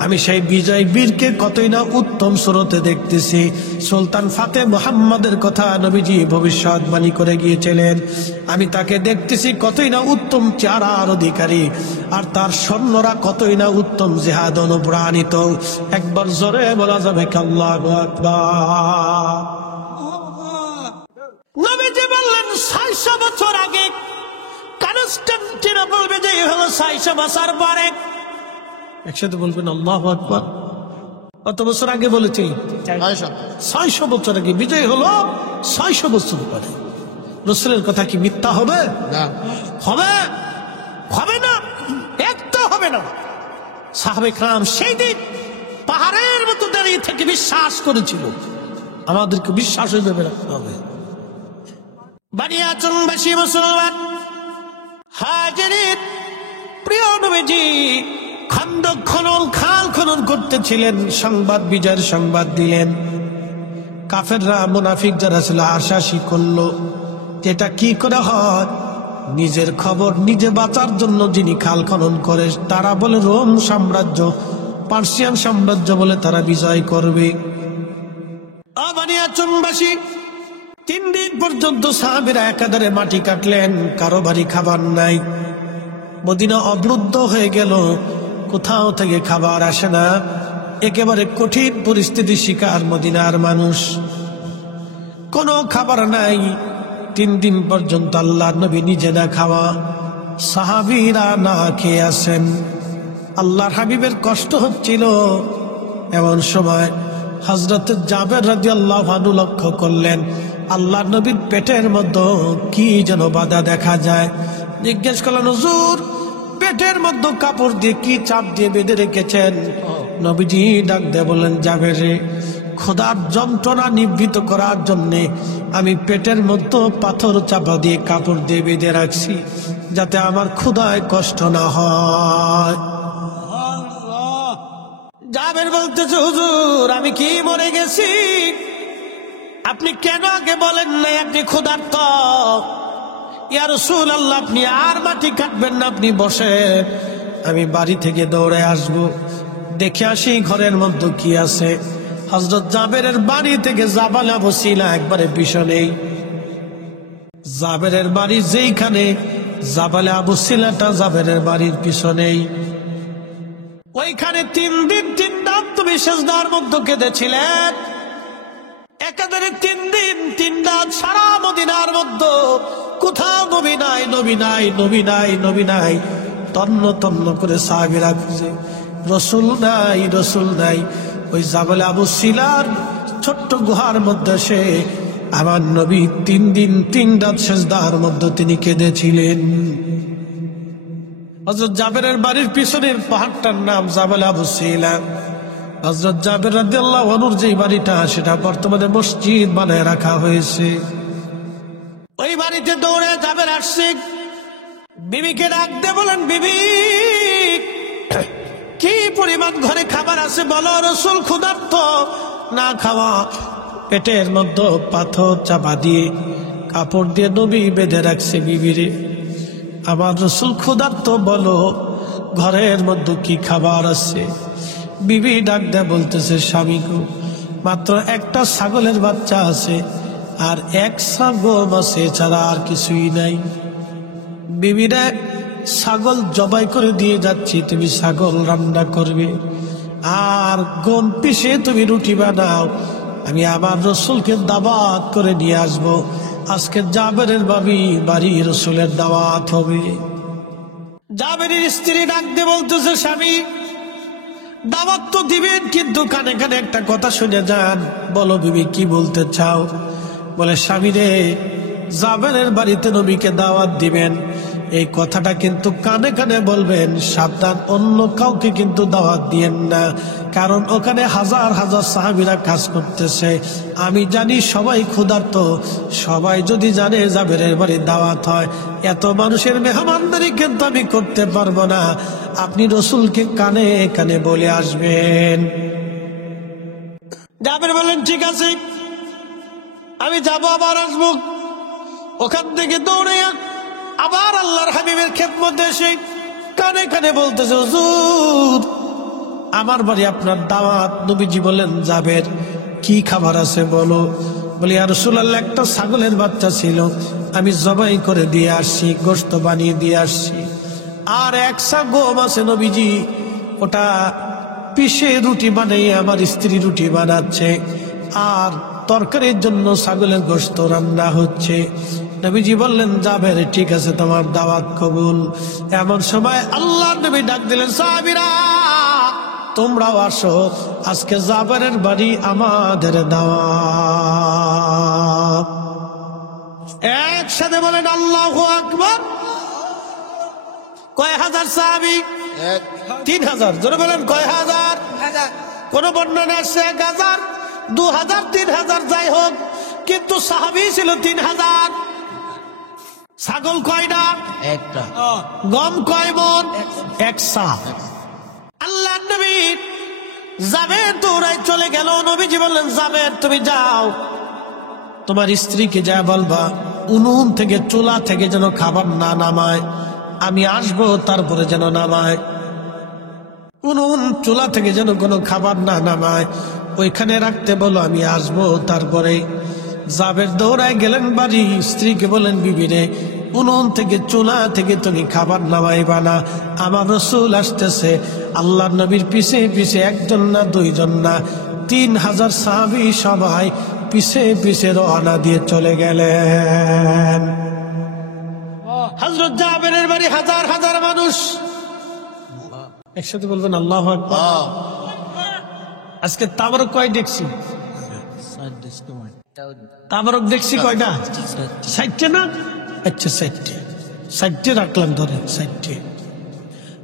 আমি সেই বিজয় বীরকে কতই না উত্তম সুরতে দেখতেছি। সুলতান ফাতে মুহাম্মদের কথা নবীজি ভবিষ্যৎবাণী করে গিয়েছিলেন। আমি তাকে দেখতেছি কতই না উত্তম চেহারার অধিকারী, আর তার সৈন্যরা কতই না উত্তম জিহাদ অনুপ্রাণিত। একবার জোরে বলা যাবে আল্লাহু আকবার। নবীজি বললেন 600 বছর আগে কনস্টান্টিনোপল বিজয় হলো। 600 বছর পরে, একসাথে বলবেন আল্লাহু আকবার। কত বছর আগে বলেছি? 600 বছর আগে বিজয় হলো। 600 বছর পরে রাসূলের কথা কি মিথ্যা হবে? না। হবে? হবে না, একটা হবে না। সাহাবে کرام সেই দিন পাহাড়ের মতো দাঁড়িয়ে থেকে বিশ্বাস করেছিল। আমাদেরকে বিশ্বাস হয়ে রাখতে হবে। বানিয়াচুংবাসী মুসলমান হাজিরিন, প্রিয় নবীজি খন্দক খনন, খাল খনন করতেছিলেন। সংবাদ, বিজয়ের সংবাদ দিলেন। কাফেররা, মুনাফিক যারা ছিল আশাসি করলো যেটা কি করে হয়। নিজের খবর নিজে বাঁচার জন্য যিনি খাল খনন করে তারা বলে রোম সাম্রাজ্য, পার্সিয়ান সাম্রাজ্য বলে তারা বিজয় করবে। বানিয়াচুংবাসী 3 দিন পর্যন্ত সাহাবীরা একাধারে মাটি কাটলেন, কারো বাড়ি খাবার নাই। মদিনা অবরুদ্ধ হয়ে গেল, কোথাও থেকে খাবার আসে না, একেবারে কঠিন পরিস্থিতি শিকার মদিনার মানুষ, কোনো খাবার নাই। 3 দিন পর্যন্ত আল্লাহর নবী নিজে না খাওয়া, সাহাবীরা না খেয়ে আছেন। আল্লাহর হাবিবের কষ্ট হচ্ছিল। এমন সময় হযরত জাবের রাদিয়াল্লাহু আনহু লক্ষ্য করলেন আল্লাহর নবীর পেটের মধ্যে কি যেন বাধা দেখা যায়। জিজ্ঞেস করলেন, হুজুর পেটের মধ্যে কাপড় দিয়ে কি চাপ দিয়ে বেঁধে রেখেছেন? নবীজি ডাক দিয়ে বললেন, জাবের রে, খোদার যন্ত্রণা নিবৃত করার জন্যে আমি পেটের মধ্যে পাথর চাপা দিয়ে কাপড় দিয়ে বেঁধে রাখছি, যাতে আমার ক্ষুধায় কষ্ট না হয়। জাবের বলতেছে, হুজুর আমি কি মরে গেছি? আপনি কেন আগে বলেন নাই আপনি ক্ষুধার্ত? ইয়া রাসূলুল্লাহ, আপনি আর মাটি কাটবেন না, আপনি বসেন, আমি বাড়ি থেকে দৌড়ে আসব, দেখে আসি ঘরের মধ্যে কি আছে। হযরত জাবেরের বাড়ি থেকে জাবালে আবু সিলা একবারে পিছনেই। জাবেরের বাড়ি যেইখানে, জাবালে আবু সিলাটা জাবেরের বাড়ির পিছনেই। ওইখানে 3 দিন 3 রাত তুমি সিজদার মধ্যে কেঁদেছিলেন। একাধারে 3 দিন 3 রাত সারা মদিনার মধ্যে কোথাও নবী নাই, নবী নাই, নবী নাই, নবী নাই। তন্ন তন্ন করে সাহাবীরা খুঁজে, রসুল নাই, রসুল নাই। ওই জাবালে আবু সিলার ছোট্ট গুহার মধ্যে সে আমার নবী 3 দিন 3 রাত সিজদার মধ্যে তিনি কেঁদেছিলেন। হযরত জাবেরের বাড়ির পিছনের পাহাড়টার নাম জাবালে আবু সিলা। হযরত জাবের রাদিয়াল্লাহু আনহুর যে বাড়িটা, সেটা বর্তমানে মসজিদ বানায় রাখা হয়েছে। ওই বাড়িতে দৌড়ে জাবের আসছে, বিবিকে ডাক দিয়ে বলেন, বিবি কি পরিমাণ ঘরে খাবার আছে বলো? রাসূল ক্ষুধার্ত, না খাওয়া, পেটের মধ্যে পাথর চাপা দিয়ে কাপড় দিয়ে নবী বেঁধে রাখছে। বিবিরে, আমার রাসূল ক্ষুধার্ত, বলো ঘরের মধ্যে কি খাবার আছে? বিবি ডাক দেয়া বলতেছে, স্বামী গো, মাত্র একটা ছাগলের বাচ্চা আছে আর 1 সা গম আছে, ছাড়া আর কিছুই নাই। বিবিরা, ছাগল জবাই করে দিয়ে যাচ্ছি, তুমি ছাগল রান্না করবে আর গম পিষে তুমি রুটি বানাও, আমি আমার রাসূলকে দাওয়াত করে নিয়ে আসবো। আজকে জাবেরের বাড়ি রাসূলের দাওয়াত হবে। জাবেরের স্ত্রী ডাক দিয়ে বলতেছে, স্বামী দাওয়াত তো দিবেন, কিন্তু কানে কানে একটা কথা শুনে যান। বলো বিবি, কি বলতে চাও? বলে, স্বামী রে, জাবেরের বাড়িতে নবীকে দাওয়াত দিবেন, এই কথাটা কিন্তু কানে কানে বলবেন, সাবধান, অন্য কাউকে কিন্তু দাওয়াত দিয়েন না, কারণ ওখানে হাজার হাজার সাহাবীরা কাজ করতেছে। আমি জানি সবাই ক্ষুধার্ত, সবাই যদি জানে জাবেরের বাড়ি দাওয়াত হয়, এত মানুষের মেহমানদারি কিন্তু আমি করতে পারবো না। আপনি রাসূলকে কানে কানে বলে আসবেন। জাবের বলেন, ঠিক আছে, আমি যাবো, আবার আসবো। ওখান থেকে দৌড়ে আবার আল্লাহর হাবিবের খেদমতে এসে কানে কানে বলতেছে, হুজুর আমার বাড়ি আপনার দাওয়াত। নবীজি বলেন, জাবের কি খাবার আছে বলো? বলি, ইয়া রাসূলুল্লাহ, একটা ছাগলের বাচ্চা ছিল, আমি জবাই করে দিয়ে আসছি, গোশত বানিয়ে দিয়ে আসছি, আর 1 সা গম আছে নবীজি, ওটা পিষে রুটি বানিয়ে আমার স্ত্রী রুটি বানাচ্ছে, আর তরকারির জন্য ছাগলের গোশত রান্না হচ্ছে। নবীজি বললেন, জাবের ঠিক আছে, তোমার দাওয়াত কবুল। এমন সময় আল্লাহর নবী ডাক দিলেন, সাহাবীরা তোমরাও আসো, আজকে জাবেরের বাড়ি আমাদের দাওয়াত। একসাথে বলেন আল্লাহু আকবার। কয় হাজার সাহাবী? 3000। জোরে বলেন, কয় হাজার? কোন বর্ণনা আছে 1000, 2000, 3000, যাই হোক, কিন্তু সাহাবী ছিল 3000। ছাগল কয়টা? একটা। গম কয় মণ? 1 সা। আল্লাহর নবী জাবের দৌড়ায় চলে গেল। নবীজি বললেন, জাবের তুমি যাও, তোমার স্ত্রীকে যা বলবা উনুন থেকে, চুলা থেকে যেন খাবার না নামায়, আমি আসবো তারপরে যেন নামায়। উনুন চুলা থেকে যেন কোনো খাবার না নামায়, ওইখানে রাখতে বলো, আমি আসবো তারপরে। জাবের দৌড়ায় গেলেন বাড়ি, স্ত্রীকে বলেন, বিবি রে, উনুন থেকে চুলা থেকে তুমি খাবার নামাইবা না। আমার রসুল আসতেছে। আল্লাহ নবীর পিছে পিছে একজন না দুইজন না 3000 সাহাবী সবাই পিছে পিছে রওনা দিয়ে চলে গেলেন। হযরত জাবেরের বাড়ি হাজার হাজার মানুষ একসাথে বলবেন আল্লাহু আকবার। আজকে তাবারক কয় দেখছি? তাবারক দেখছি কয়টা? 60 না? আচ্ছা 60 রাখলাম, ধরে 60।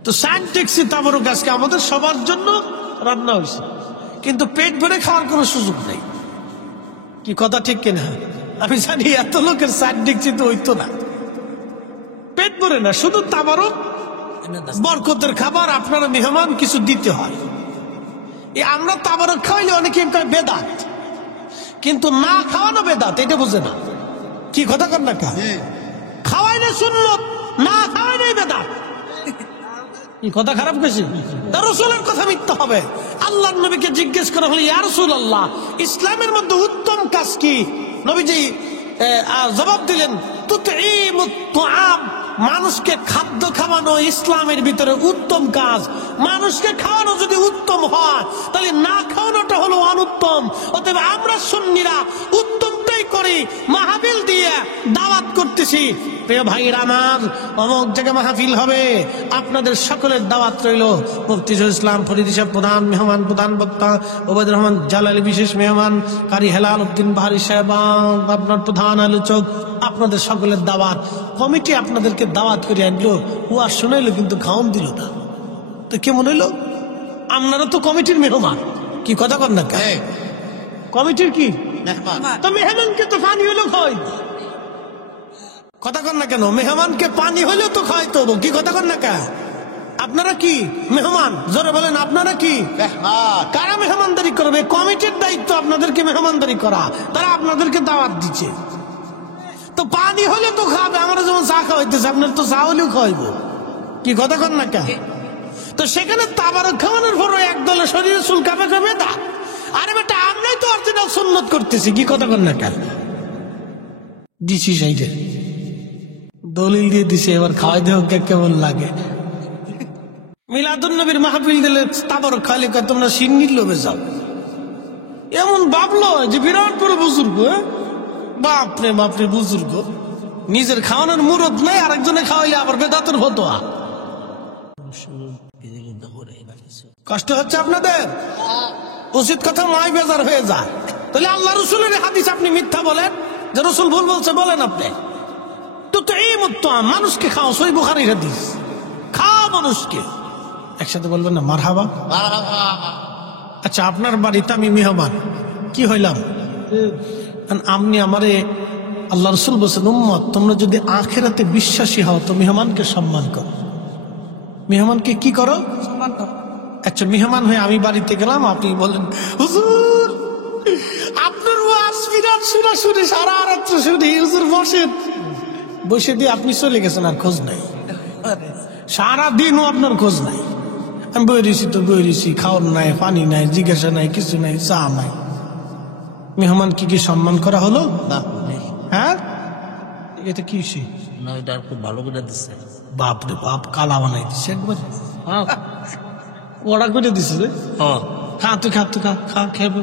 তো 60 দেখছি তাবারক আজকে আমাদের সবার জন্য রান্না হয়েছে, কিন্তু পেট ভরে খাওয়ার কোনো সুযোগ নেই। কি কথা ঠিক কিনা? আমি জানি এত লোকের 60 দেখছি তো হইতো না, পেট ভরে না, শুধু তাবারক বরকতের খাবার। আপনারা মেহমান কিছু দিতে হয়। আমরা তাবারক খাওয়াইলে অনেকে কয় বেদাত, কিন্তু না খাওয়ানো বেদাত, এটা বুঝে না। কি কথা কর না কা? খাওয়াইলে সুন্নত, না খাওয়াইলে বেদাত। কি কথা খারাপ গেছি? রাসূলের কথা মিথ্যা হবে। আল্লাহর নবীকে জিজ্ঞেস করা হলো, ইয়া রাসূলুল্লাহ, ইসলামের মধ্যে উত্তম কাজ কি? নবীজি জবাব দিলেন, তুতঈমুত তুআম, মানুষকে খাদ্য খাওয়ানো ইসলামের ভিতরে উত্তম কাজ। মানুষকে খাওয়ানো যদি উত্তম হয়, তাহলে না খাওয়ানোটা হলো অনুত্তম। অতএব আমরা সুন্নিরা উত্তমটাই করি, মাহফিল দিয়ে দাওয়াত করতেছি। প্রিয় ভাইরা আমার, অমুক জায়গায় মাহফিল হবে, আপনাদের সকলের দাওয়াত রইল। মুফতি শহীদুল ইসলাম ফরিদী সাহেব প্রধান মেহমান, প্রধান বক্তা, ওবায়দুর রহমান জালালী বিশেষ মেহমান, কারি হেলাল উদ্দিন বাহারি সাহেব আপনার প্রধান আলোচক। আপনাদের সকলের দাওয়াত। কমিটি আপনাদেরকে দাওয়াত করে আনলো, ওয়াজ শোনাইলো, কিন্তু খাওয়ান দিল না। তো কেমন হইলো? আপনারা তো কমিটির মেহমান। কি কথা কর না? কমিটির কি তো মেহমানকে তো পানি হইলো খাওয়াই। কথা কর না কেন? মেহমানকে পানি হইলেও তো খাওয়াইতে হবো। কি কথা কর না কা? আপনারা কি মেহমান? জোরে বলেন, আপনারা কি? কারা মেহমানদারি করবে? কমিটির দায়িত্ব আপনাদেরকে মেহমানদারি করা। তারা আপনাদেরকে দাওয়াত দিচ্ছে, তো পানি হলে তো খাবে। আমরা যেমন চা খাওয়াইতেছে, আপনার তো চা হলেও খাওয়াইবো। কি কথা কর না কা? তো সেখানে তাবারক খাওয়ানোর পরও একদলে শরীরে চুল কাঁপে কাঁপে তা। আরে বেটা, আমরাই তো অরিজিনাল সুন্নত করতেছি। কি কথা কর না কা? দিছি সাইডে দলিল দিয়ে দিছে, এবার খাওয়াই দেহ কেমন লাগে। মিলাদুন নবীর মাহফিল দিলে তাবারক খাইলে তোমরা সিন্নির লোভে যাও। এমন ভাবলো যে বিরাট বড় বুজুর্গ। বাপরে বাপরে, বুজুর্গ নিজের খাওয়ানোর মুরত নাই, আরেকজনে খাওয়াইলে আবার বেদাতের ফতোয়া। কষ্ট হচ্ছে আপনাদের? উচিত কথা নয়, বেজার হয়ে যায়। তাহলে আল্লাহ রসুলের হাদিস আপনি মিথ্যা বলেন, যে রসুল ভুল বলছে বলেন আপনি। তো এই মতো মানুষকে খাও, সই বুখারীর হাদিস। খাও মানুষকে। একসাথে বলবেন না মারহাবা? আচ্ছা, আপনার বাড়িতে আমি মেহমান, কি হইলাম? আপনি আমারে, আল্লাহ রসুল বলছেন, উম্মত তোমরা যদি আখিরাতে বিশ্বাসী হও তো মেহমানকে সম্মান করো। মেহমানকে কি করো? সম্মান করো। আচ্ছা, মেহমান হয়ে আমি বাড়িতে গেলাম, আপনি বলেন, হুজুর আপনার ওয়াজ বিরাট শুনে শুনে সারা রাত্র শুনি, হুজুর বসেন। বসে দিয়ে আপনি চলে গেছেন, আর খোঁজ নাই। সারাদিনও আপনার খোঁজ নাই। আমি বই রয়েছি তো বই রয়েছি, খাওয়ার নাই, পানি নাই, জিজ্ঞাসা নাই, কিছু নাই, চা নাই। মেহমান কি সম্মান করা হলো না? হ্যাঁ, এটা কি ভালো করে দিচ্ছে। বাপ রে বাপ, কালা বানাই দিচ্ছে একবার, ওরা করে দিচ্ছে রে। খা তুই, খা তুই, খা খা খেয়ে।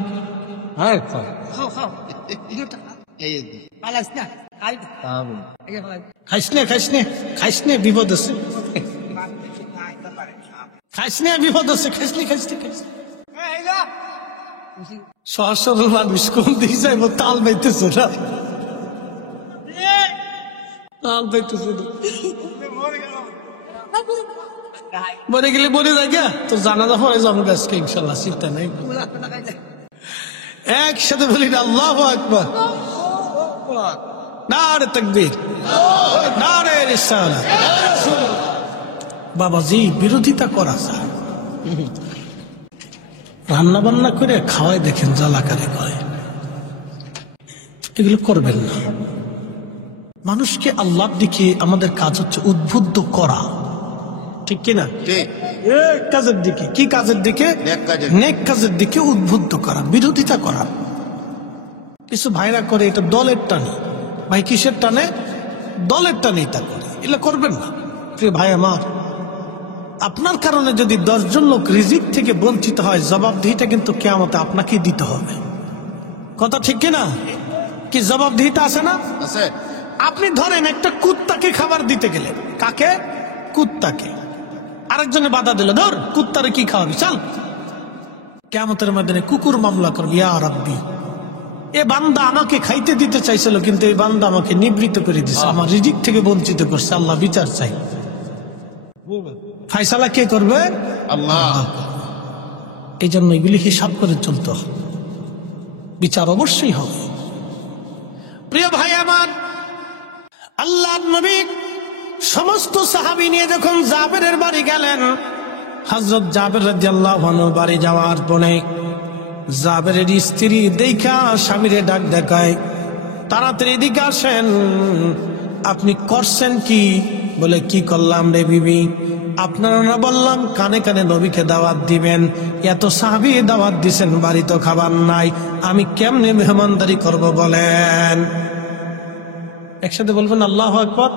হ্যাঁ, খাইস নে, খাইস নে, খাইস নে, বিপদ আছে। খাইস নে, বিপদ আছে, খাইস নে, খাইস নে, খাইস। সহজ সরল মানুষ কোন দিকে যাইব? তাল পাইতেছে না, তাল পাইতেছে না। মরে গেলে মরে যায় গা, তো জানাজা হয়ে যাবে আজকে ইনশাল্লাহ, চিন্তা নাই। একসাথে বলি না আল্লাহু আকবার, নারে তাকবীর, নারে রিসালাত। বাবাজি, বিরোধিতা করা যায়। রান্না বান্না করে খাওয়াই দেখেন, জ্বালাকারে কয়, এগুলো করবেন না। মানুষকে আল্লাহর দিকে আমাদের কাজ হচ্ছে উদ্বুদ্ধ করা, ঠিক কিনা? কাজের দিকে, কি কাজের দিকে? নেক কাজের দিকে উদ্বুদ্ধ করা, বিরোধিতা করা। কিছু ভাইরা করে এটা দলের টানে। ভাই কিসের টানে? দলের টানেই তা করে, এগুলো করবেন না। প্রিয় ভাই আমার, আপনার কারণে যদি 10 জন লোক রিজিক থেকে বঞ্চিত হয়, জবাবদিহিটা কিন্তু কিয়ামতে আপনাকেই দিতে হবে। কথা ঠিক কিনা? কি জবাবদিহিতা আছে না? আছে। আপনি ধরেন একটা কুত্তাকে খাবার দিতে গেলেন, কাকে? কুত্তাকে। আরেকজনে বাধা দিল, ধর কুত্তারে কি খাওয়াবি, চল। কিয়ামতের ময়দানে কুকুর মামলা করবে, ইয়া রাব্বি, এ বান্দা আমাকে খাইতে দিতে চাইছিল, কিন্তু এই বান্দা আমাকে নিবৃত্ত করে দিচ্ছে, আমার রিজিক থেকে বঞ্চিত করছে, আল্লাহ বিচার চাই। ফায়সালা কে করবে? আল্লাহ। এই জন্য এগুলি হিসাব করে চলতে হবে, বিচার অবশ্যই হবে। প্রিয় ভাই আমার, আল্লাহ নবী সমস্ত সাহাবী নিয়ে যখন জাবেরের বাড়ি গেলেন, হযরত জাবের রাদিয়াল্লাহু আনহু বাড়ি যাওয়ার পরে জাবেরের স্ত্রী দেখা স্বামীরে ডাক দেখায়, তাড়াতাড়ি এদিকে আসেন, আপনি করছেন কি? বলে, কি করলাম রে বিবি? আপনারা না বললাম কানে কানে নবীকে দাওয়াত দিবেন, এত সাহাবী দাওয়াত দিছেন, বাড়ি তো খাবার নাই, আমি কেমনে মেহমানদারি করব বলেন? একসাথে বলবেন আল্লাহু আকবার।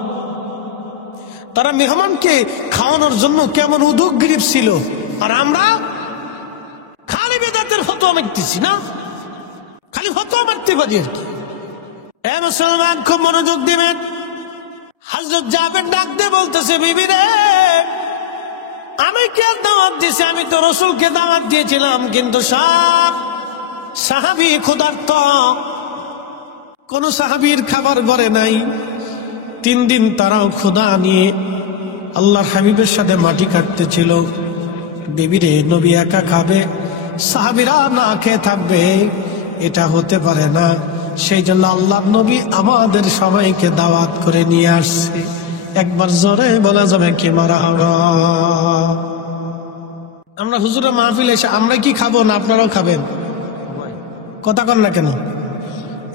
তারা মেহমানকে খাওয়ানোর জন্য কেমন উদ্যোগগ্রীব ছিল, আর আমরা খালি বেদাতের ফতোয়া মারতেছি না, খালি ফতোয়া মারতে পারি আর কি। এ মুসলমান, খুব মনোযোগ দিবেন। হযরত জাবের ডাক দিয়ে বলতেছে, বিবি রে, আমি কে দাওয়াত দিয়েছি? আমি তো রাসূলকে দাওয়াত দিয়েছিলাম, কিন্তু সব সাহাবী ক্ষুধার্ত, কোন সাহাবীর খাবার ঘরে নাই। 3 দিন তারাও ক্ষুধা নিয়ে আল্লাহর হাবিবের সাথে মাটি কাটতেছিল। বিবি রে, নবী একা খাবে, সাহাবীরা না খেয়ে থাকবে, এটা হতে পারে না। সেই জন্য আল্লাহর নবী আমাদের সবাইকে দাওয়াত করে নিয়ে আসছে। একবার জোরে বলা যাবে কি মারহাবা? আমরা হুজুরের মাহফিলে এসে আমরা কি খাবো না আপনারাও খাবেন? কথা কন না কেন?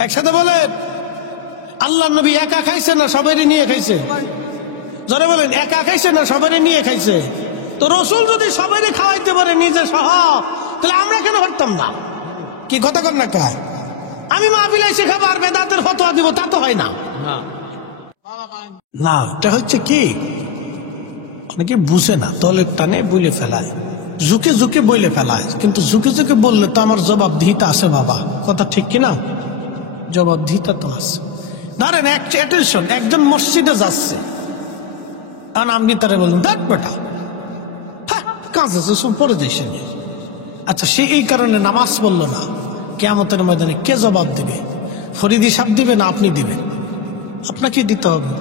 একসাথে বলেন, আল্লাহর নবী একা খাইছে না সবাইরে নিয়ে খাইছে? জোরে বলেন, একা খাইছে না সবাইরে নিয়ে খাইছে? তো রাসূল যদি সবাইরে খাওয়াইতে পারে নিজে সহ, তাহলে আমরা কেন পারতাম না? কি কথা কন না কা? আমি মাহফিলে এসে খাবো আর বেদাতের ফতোয়া দিব, তা তো হয় না। না, এটা হচ্ছে কি, অনেকে বুঝে না, দলের টানে বলে ফেলায়, ঝুঁকে ঝুঁকে বলে ফেলায়। কিন্তু ঝুঁকে ঝুঁকে বললে তো আমার জবাবদিহিতা আছে বাবা, কথা ঠিক কিনা? জবাবদিহিতা তো আছে। ধরেন একজন মসজিদে যাচ্ছে, আর আপনি তারা বললেন, দেখ বেটা, কাজ আছে, সব পরে যাইছে। আচ্ছা, সে এই কারণে নামাজ পড়লো না, কিয়ামতের ময়দানে কে জবাব দিবে? ফরিদি সাহেব দিবে না আপনি দিবেন? আপনাকে দিতে হবে।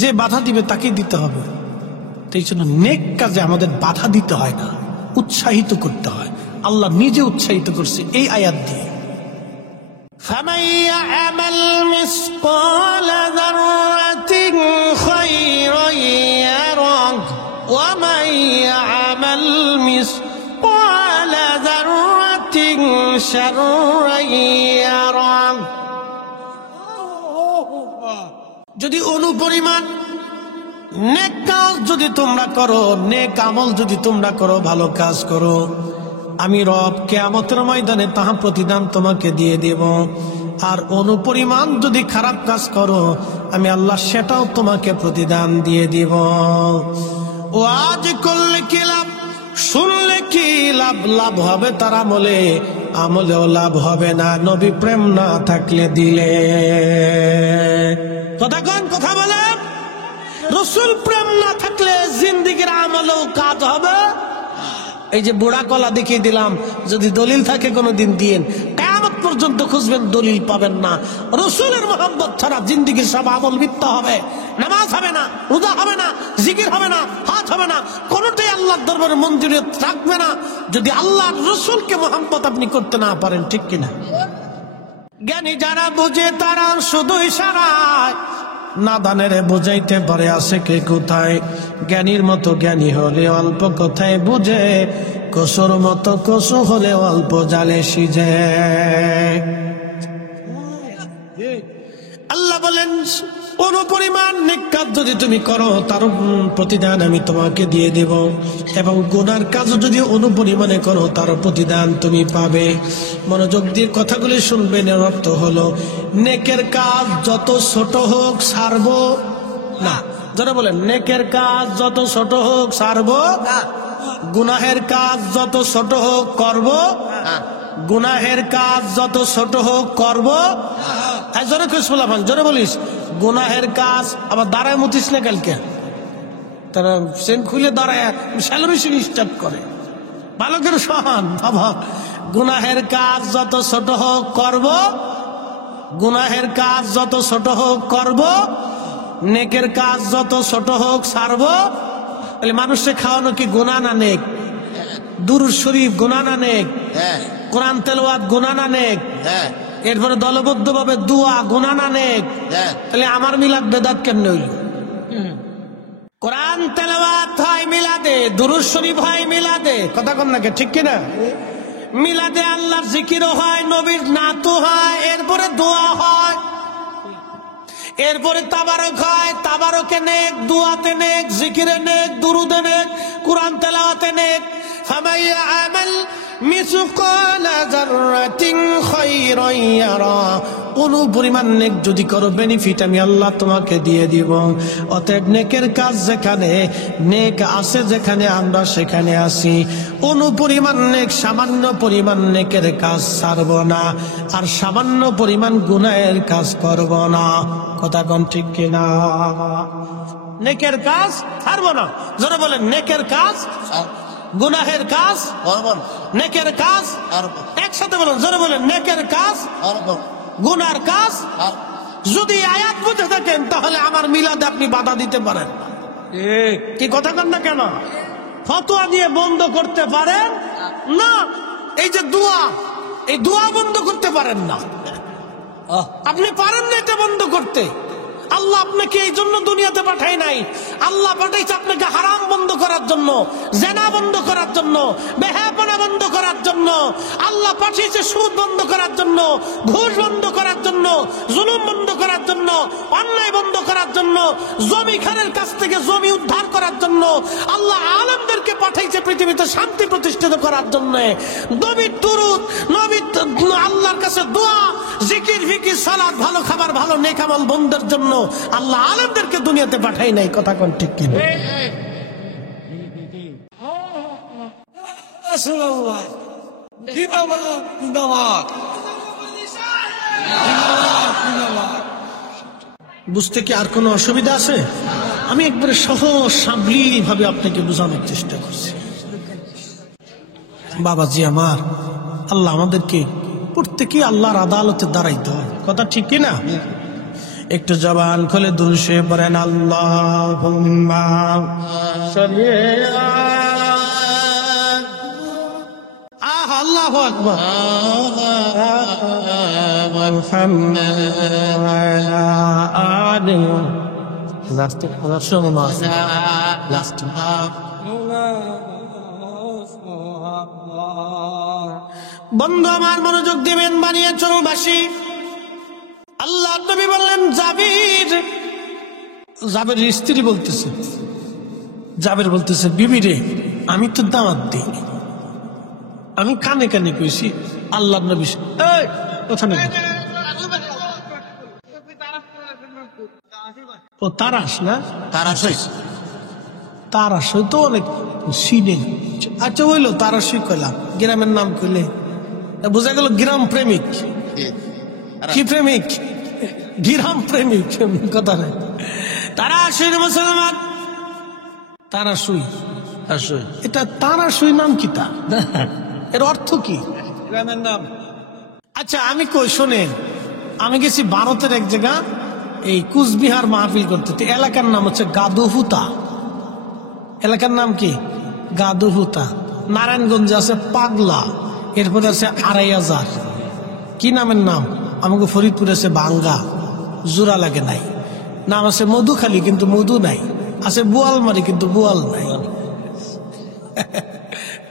যে বাধা দিবে তাকেই দিতে হবে। তো এই জন্য নেক কাজে আমাদের বাধা দিতে হয় না, উৎসাহিত করতে হয়। আল্লাহ নিজে উৎসাহিত করছে এই আয়াত দিয়ে, فَمَن يَعْمَلْ مِثْقَالَ ذَرَّةٍ خَيْرًا يَرَهُ وَمَن يَعْمَلْ مِثْقَالَ ذَرَّةٍ شَرًّا يَرَهُ। যদি অনুপরিমাণ নেক কাজ যদি তোমরা করো, নেক আমল যদি তোমরা করো, ভালো কাজ করো, আমি রব কিয়ামতের ময়দানে তাহা প্রতিদান তোমাকে দিয়ে দেব। আর অনুপরিমাণ যদি খারাপ কাজ করো, আমি আল্লাহ সেটাও তোমাকে প্রতিদান দিয়ে দিব। ও আজ করলে কি লাভ, শুনলে কি লাভ? লাভ হবে তার আমলে, আমলেও লাভ হবে না নবী প্রেম না থাকলে দিলে। কথা কন, কথা বলে। রাসূল প্রেম না থাকলে জিন্দেগির আমলেও কাজ হবে। এই যে বুড়া কলা দেখিয়ে দিলাম, যদি দলিল থাকে কোনোদিন দিয়েন, কিয়ামত পর্যন্ত খুঁজবেন, দলিল পাবেন না। রাসূলের মহব্বত ছাড়া জিন্দেগির সব আমল মিথ্যা হবে। নামাজ হবে না, রোজা হবে না, জিকির হবে না, হজ হবে না, কোনোটাই আল্লাহর দরবারে মঞ্জুরিয়ত থাকবে না যদি আল্লাহর রাসূলকে মহব্বত আপনি করতে না পারেন, ঠিক কিনা? জ্ঞানী যারা বুঝে তারা শুধু ইশারায়, নাদানেরে বুঝাইতে পারে আছে কে কোথায়। জ্ঞানীর মতো জ্ঞানী হলে অল্প কথায় বুঝে, কসুর মতো কসু হলে অল্প জালে সিজে। আল্লাহ বলেন, অনুপরিমাণ নেক কাজ যদি তুমি করো তার প্রতিদান আমি তোমাকে দিয়ে দেব, এবং গুনার কাজ যদি অনুপরিমাণে করো তার প্রতিদান তুমি পাবে। মনোযোগ দিয়ে কথাগুলি শুনবেন। এর অর্থ হলো নেকের কাজ যত ছোট হোক ছাড়বো না। যারা বলেন নেকের কাজ যত ছোট হোক ছাড়বো, গুনাহের কাজ যত ছোট হোক করব, গুনাহের কাজ যত ছোট হোক করব। জোরে খুশ বলাম, জোরে বলিস গুনাহের কাজ। আবার দাঁড়ায় মুতিস না কালকে, তারা সেন খুলে দাঁড়ায় সেলিব্রেশন স্টার্ট করে। বালকের সহান বাবা, গুনাহের কাজ যত ছোট হোক করব, গুনাহের কাজ যত ছোট হোক করব, নেকের কাজ যত ছোট হোক ছাড়বো। তাহলে মানুষকে খাওয়ানো কি গুনাহ না নেক? দুরূদ শরীফ গুনাহ না নেক? কোরআন তেলাওয়াত গুনাহ না নেক? এরপরে দলবদ্ধ ভাবে দোয়া গুনাহ না নেক? তাহলে আমার মিলাদ বেদাত কেমনে হইল? কোরআন তেলাওয়াত হয় মিলাদে, দুরূদ শরীফ হয় মিলাদে, কথা কম নাকি? ঠিক কিনা? মিলাদে আল্লাহর জিকিরও হয়, নবীর নাতও হয়, এরপরে দোয়া হয়, এরপরে তাবারক হয়, তাবারকে নেক, দুয়াতে নেক, জিকিরে নেক, দুরুদে নেক, কুরআন তেলাওয়াতে নেক। ফামাইয়া আমাল মিসকালা যাররাতিন খায়রান ইয়ারা, কোন পরিমাণ নেক যদি করো বেনিফিট আমি আল্লাহ তোমাকে দিয়ে দিব। অতএব নেকের কাজ যেখানে নেক আছে, যেখানে আমরা সেখানে আছি। কোন পরিমাণ নেক, সামান্য পরিমাণ নেকের কাজ ছাড়ব না, আর সামান্য পরিমাণ গুনাহের কাজ করব না। কথা কোন ঠিক কিনা? নেকের কাজ ছাড়ব না। যারা বলেন নেকের কাজ, গুনাহের কাজ, নেকের কাজ একসাথে বলেন, যারা বলেন নেকের কাজ, গুনার কাজ। যদি আয়াত বুঝে থাকেন তাহলে আমার মিলাদে আপনি বাধা দিতে পারেন। কি কথা কন না কেন? ফতোয়া দিয়ে বন্ধ করতে পারেন না। এই যে দোয়া, এই দোয়া বন্ধ করতে পারেন না, আপনি পারেন না এটা বন্ধ করতে। আল্লাহ আপনাকে এই জন্য দুনিয়াতে পাঠায় নাই। আল্লাহ পাঠাইছে আপনাকে হারাম বন্ধ করার জন্য, জেনা বন্ধ করার জন্য, বেহায়াপনা বন্ধ করার জন্য। আল্লাহ পাঠিয়েছে সুদ বন্ধ করার জন্য, ঘুষ বন্ধ করার জন্য, জুলুম বন্ধ করার জন্য, অন্যায় বন্ধ করার জন্য, জমি খানের কাছ থেকে জমি উদ্ধার করার জন্য। আল্লাহ আলেমদেরকে পাঠাইছে পৃথিবীতে শান্তি প্রতিষ্ঠিত করার জন্য। নবীর দুরূদ, নবীর আল্লাহর কাছে দোয়া, জিকির, ফিকির, সালাত, ভালো খাবার, ভালো নেক আমল বন্ধের জন্য আল্লাহ আলেমদেরকে দুনিয়াতে পাঠাই নাই। কথা কোন ঠিক কিনা? বুঝতে কি আর কোনো অসুবিধা আছে? আমি একবারে সহজ সাবলীল ভাবে আপনাকে বোঝানোর চেষ্টা করছি। বাবাজি আমার, আল্লাহ আমাদেরকে প্রত্যেকে আল্লাহর আদালতে দাঁড়াইতে হয়। কথা ঠিক কিনা? একটু জবান খুলে দুরূদে পড়েন আল্লাহুম্মা সাল্লি আল্লাহু আকবার মুহাম্মাদ ওয়া আলা আলিহি বন্ধু আমার মনোযোগ দিবেন। বানিয়ে চলবাসী আল্লাহ নবী বললেন, জাবের স্ত্রী বলতেছে, জাবের বলতেছে, বিবি রে আমি তো দাওয়াত দিই, আমি কানে কানে কইছি আল্লাহ নবী। এই কথা নেই, ও তারাস না, তারাস হয়তো অনেক সিনে। আচ্ছা হইলো তারাসই কইলাম, গ্রামের নাম কইলে বোঝা গেল গ্রাম প্রেমিক। কি প্রেমিক? গ্রাম প্রেমিক। কথা নাই। তারাসই মুসলমান, তারাসই, এটা তারাসই নাম কি? তা এর অর্থ কি? গ্রামের নাম। আচ্ছা আমি কই শোনেন, আমি গেছি ভারতের এক জায়গা, এই কুচবিহার মাহফিল করতে। এলাকার নাম হচ্ছে গাদুহুতা। এলাকার নাম কি? গাদুহুতা। নারায়ণগঞ্জে আছে পাগলা, এরপরে আছে ২৫০০। কি নামের নাম? আমাকে ফরিদপুরে আছে বাঙ্গা, জোড়া লাগে নাই। নাম আছে মধুখালী, কিন্তু মধু নাই। আছে বোয়ালমারি, কিন্তু বোয়াল নাই।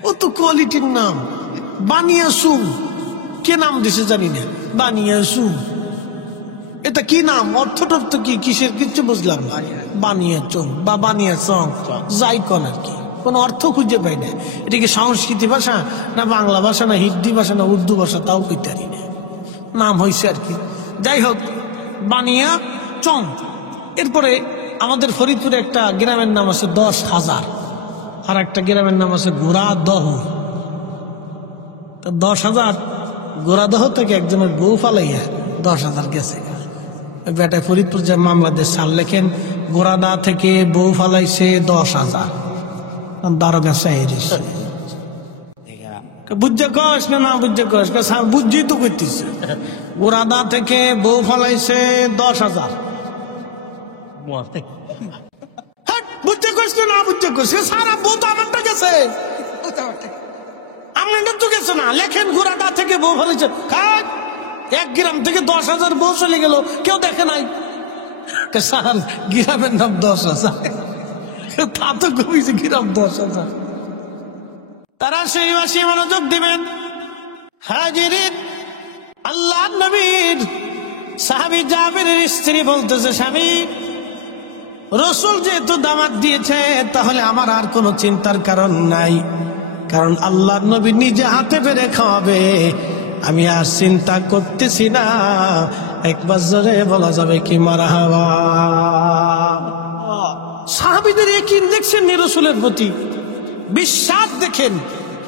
ও তো কোয়ালিটির নাম। বানিয়াসুম কে নাম দিছে জানি না, বানিয়াসুম। এটা কি নাম, অর্থ কি, কিসের, কিচ্ছু বুঝলাম না। বানিয়ে চং বা বানিয়ে চং, যাই কোন আর কি, কোন অর্থ খুঁজে পাই না। এটা কি সংস্কৃতি ভাষা না বাংলা ভাষা না হিন্দি ভাষা না উর্দু ভাষা, তাও কইতে পারি না। নাম হয়েছে আর কি। যাই হোক, বানিয়া চং। এরপরে আমাদের ফরিদপুরে একটা গ্রামের নাম আছে 10,000, আর একটা গ্রামের নাম আছে গোড়াদহ। 10,000 গোড়াদহ থেকে একজনের বউ ফালাইয়া 10,000 গেছে। বেটায় ফরিদপুর যে মামলাদের সাল লেখেন, গোড়াদা থেকে বউ ফালাইছে 10,000, দারোগা সাহেব বুঝছে কস না বুঝছে কস, বুঝছি তো করতেছে। গোড়াদা থেকে বউ ফালাইছে 10,000, বুঝতে কস না বুঝতে কস, সারা বউ তো আমারটা গেছে, আপনার তো গেছে না। লেখেন গোড়াদা থেকে বউ ফালাইছে, এক গ্রাম থেকে 10,000 বউ চলে গেল, কেউ দেখে নাই। স্যার গ্রামের নাম 10,000, তা তো কমিছে গ্রাম 10,000। তারা সেই মাসে মনোযোগ দিবেন। হাজিরিন, আল্লাহ নবীর সাহাবী জাবেরের স্ত্রী বলতেছে, স্বামী, রসুল যেহেতু দামাত দিয়েছে, তাহলে আমার আর কোনো চিন্তার কারণ নাই, কারণ আল্লাহ নবী নিজে হাতে পেরে খাওয়াবে, আমি আর চিন্তা করতেছি না। একবার জোরে বলা যাবে কি মারহাবা। সাহাবীদের ইয়াকিন দেখছেন রসুলের প্রতি, বিশ্বাস দেখেন।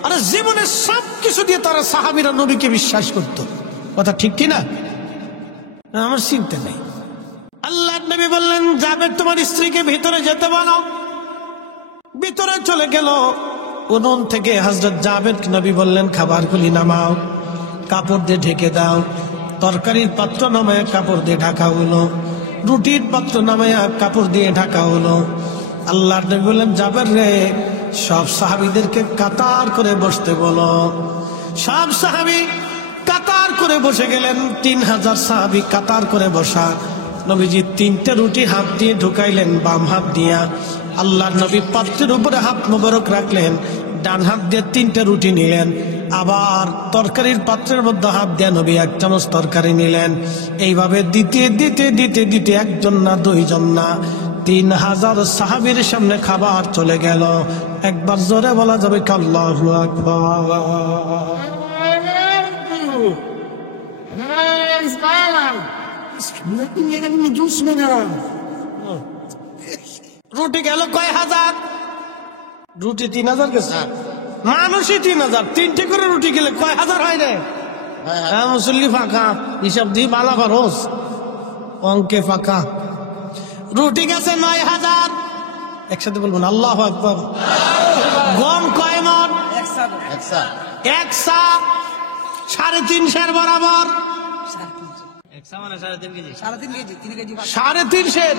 আরে জীবনের সব কিছু দিয়ে তারা সাহাবীরা নবীকে বিশ্বাস করত, কথা ঠিক কিনা? আমার চিন্তা নেই। আল্লাহ নবী বললেন, জাবের তোমার স্ত্রীকে ভিতরে যেতে বলো। ভিতরে চলে গেল। উনুন থেকে হযরত জাবের নবী বললেন, খাবারগুলি নামাও, কাপড় দিয়ে ঢেকে দাও। তরকারির পাত্র নামায় কাপড় দিয়ে ঢাকা হলো, রুটির পাত্র নামায় কাপড় দিয়ে ঢাকা হলো। আল্লাহ নবী বললেন, জাবের রে, সব সাহাবীদেরকে কাতার করে বসতে বলো। সব সাহাবী কাতার করে বসে গেলেন। 3,000 সাহাবী কাতার করে বসা। নবীজি 3টে রুটি হাত দিয়ে ঢুকাইলেন বাম হাত দিয়া। আল্লাহ নবী পাত্রের উপরে হাত মোবারক রাখলেন, ডান হাত দিয়ে 3টে রুটি নিলেন। আবার তরকারির পাত্রের মধ্যে হাত দিয়ে নবী 1 চামচ তরকারি নিলেন। এইভাবে দিতে দিতে দিতে দিতে একজন না দুইজন না 3,000 সাহাবীর সামনে খাবার চলে গেল। একবার জোরে বলা যাবে কি আল্লাহু আকবার। রুটি গেল কয় হাজার? রুটি 3,000 গেছে, মানুষই 3,000। 3টে করে রুটি গেলে কয় হাজার হয় রে? হ্যাঁ, মুসল্লি ফাঁকা, হিসাব দিয়ে বালা খরচ, অঙ্কে ফাঁকা। রুটি গেছে 9,000। একসাথে বলবেন আল্লাহু আকবার। গম কয় মণ? 1 সা, 3.5 সের বরাবর। 3.5 সের,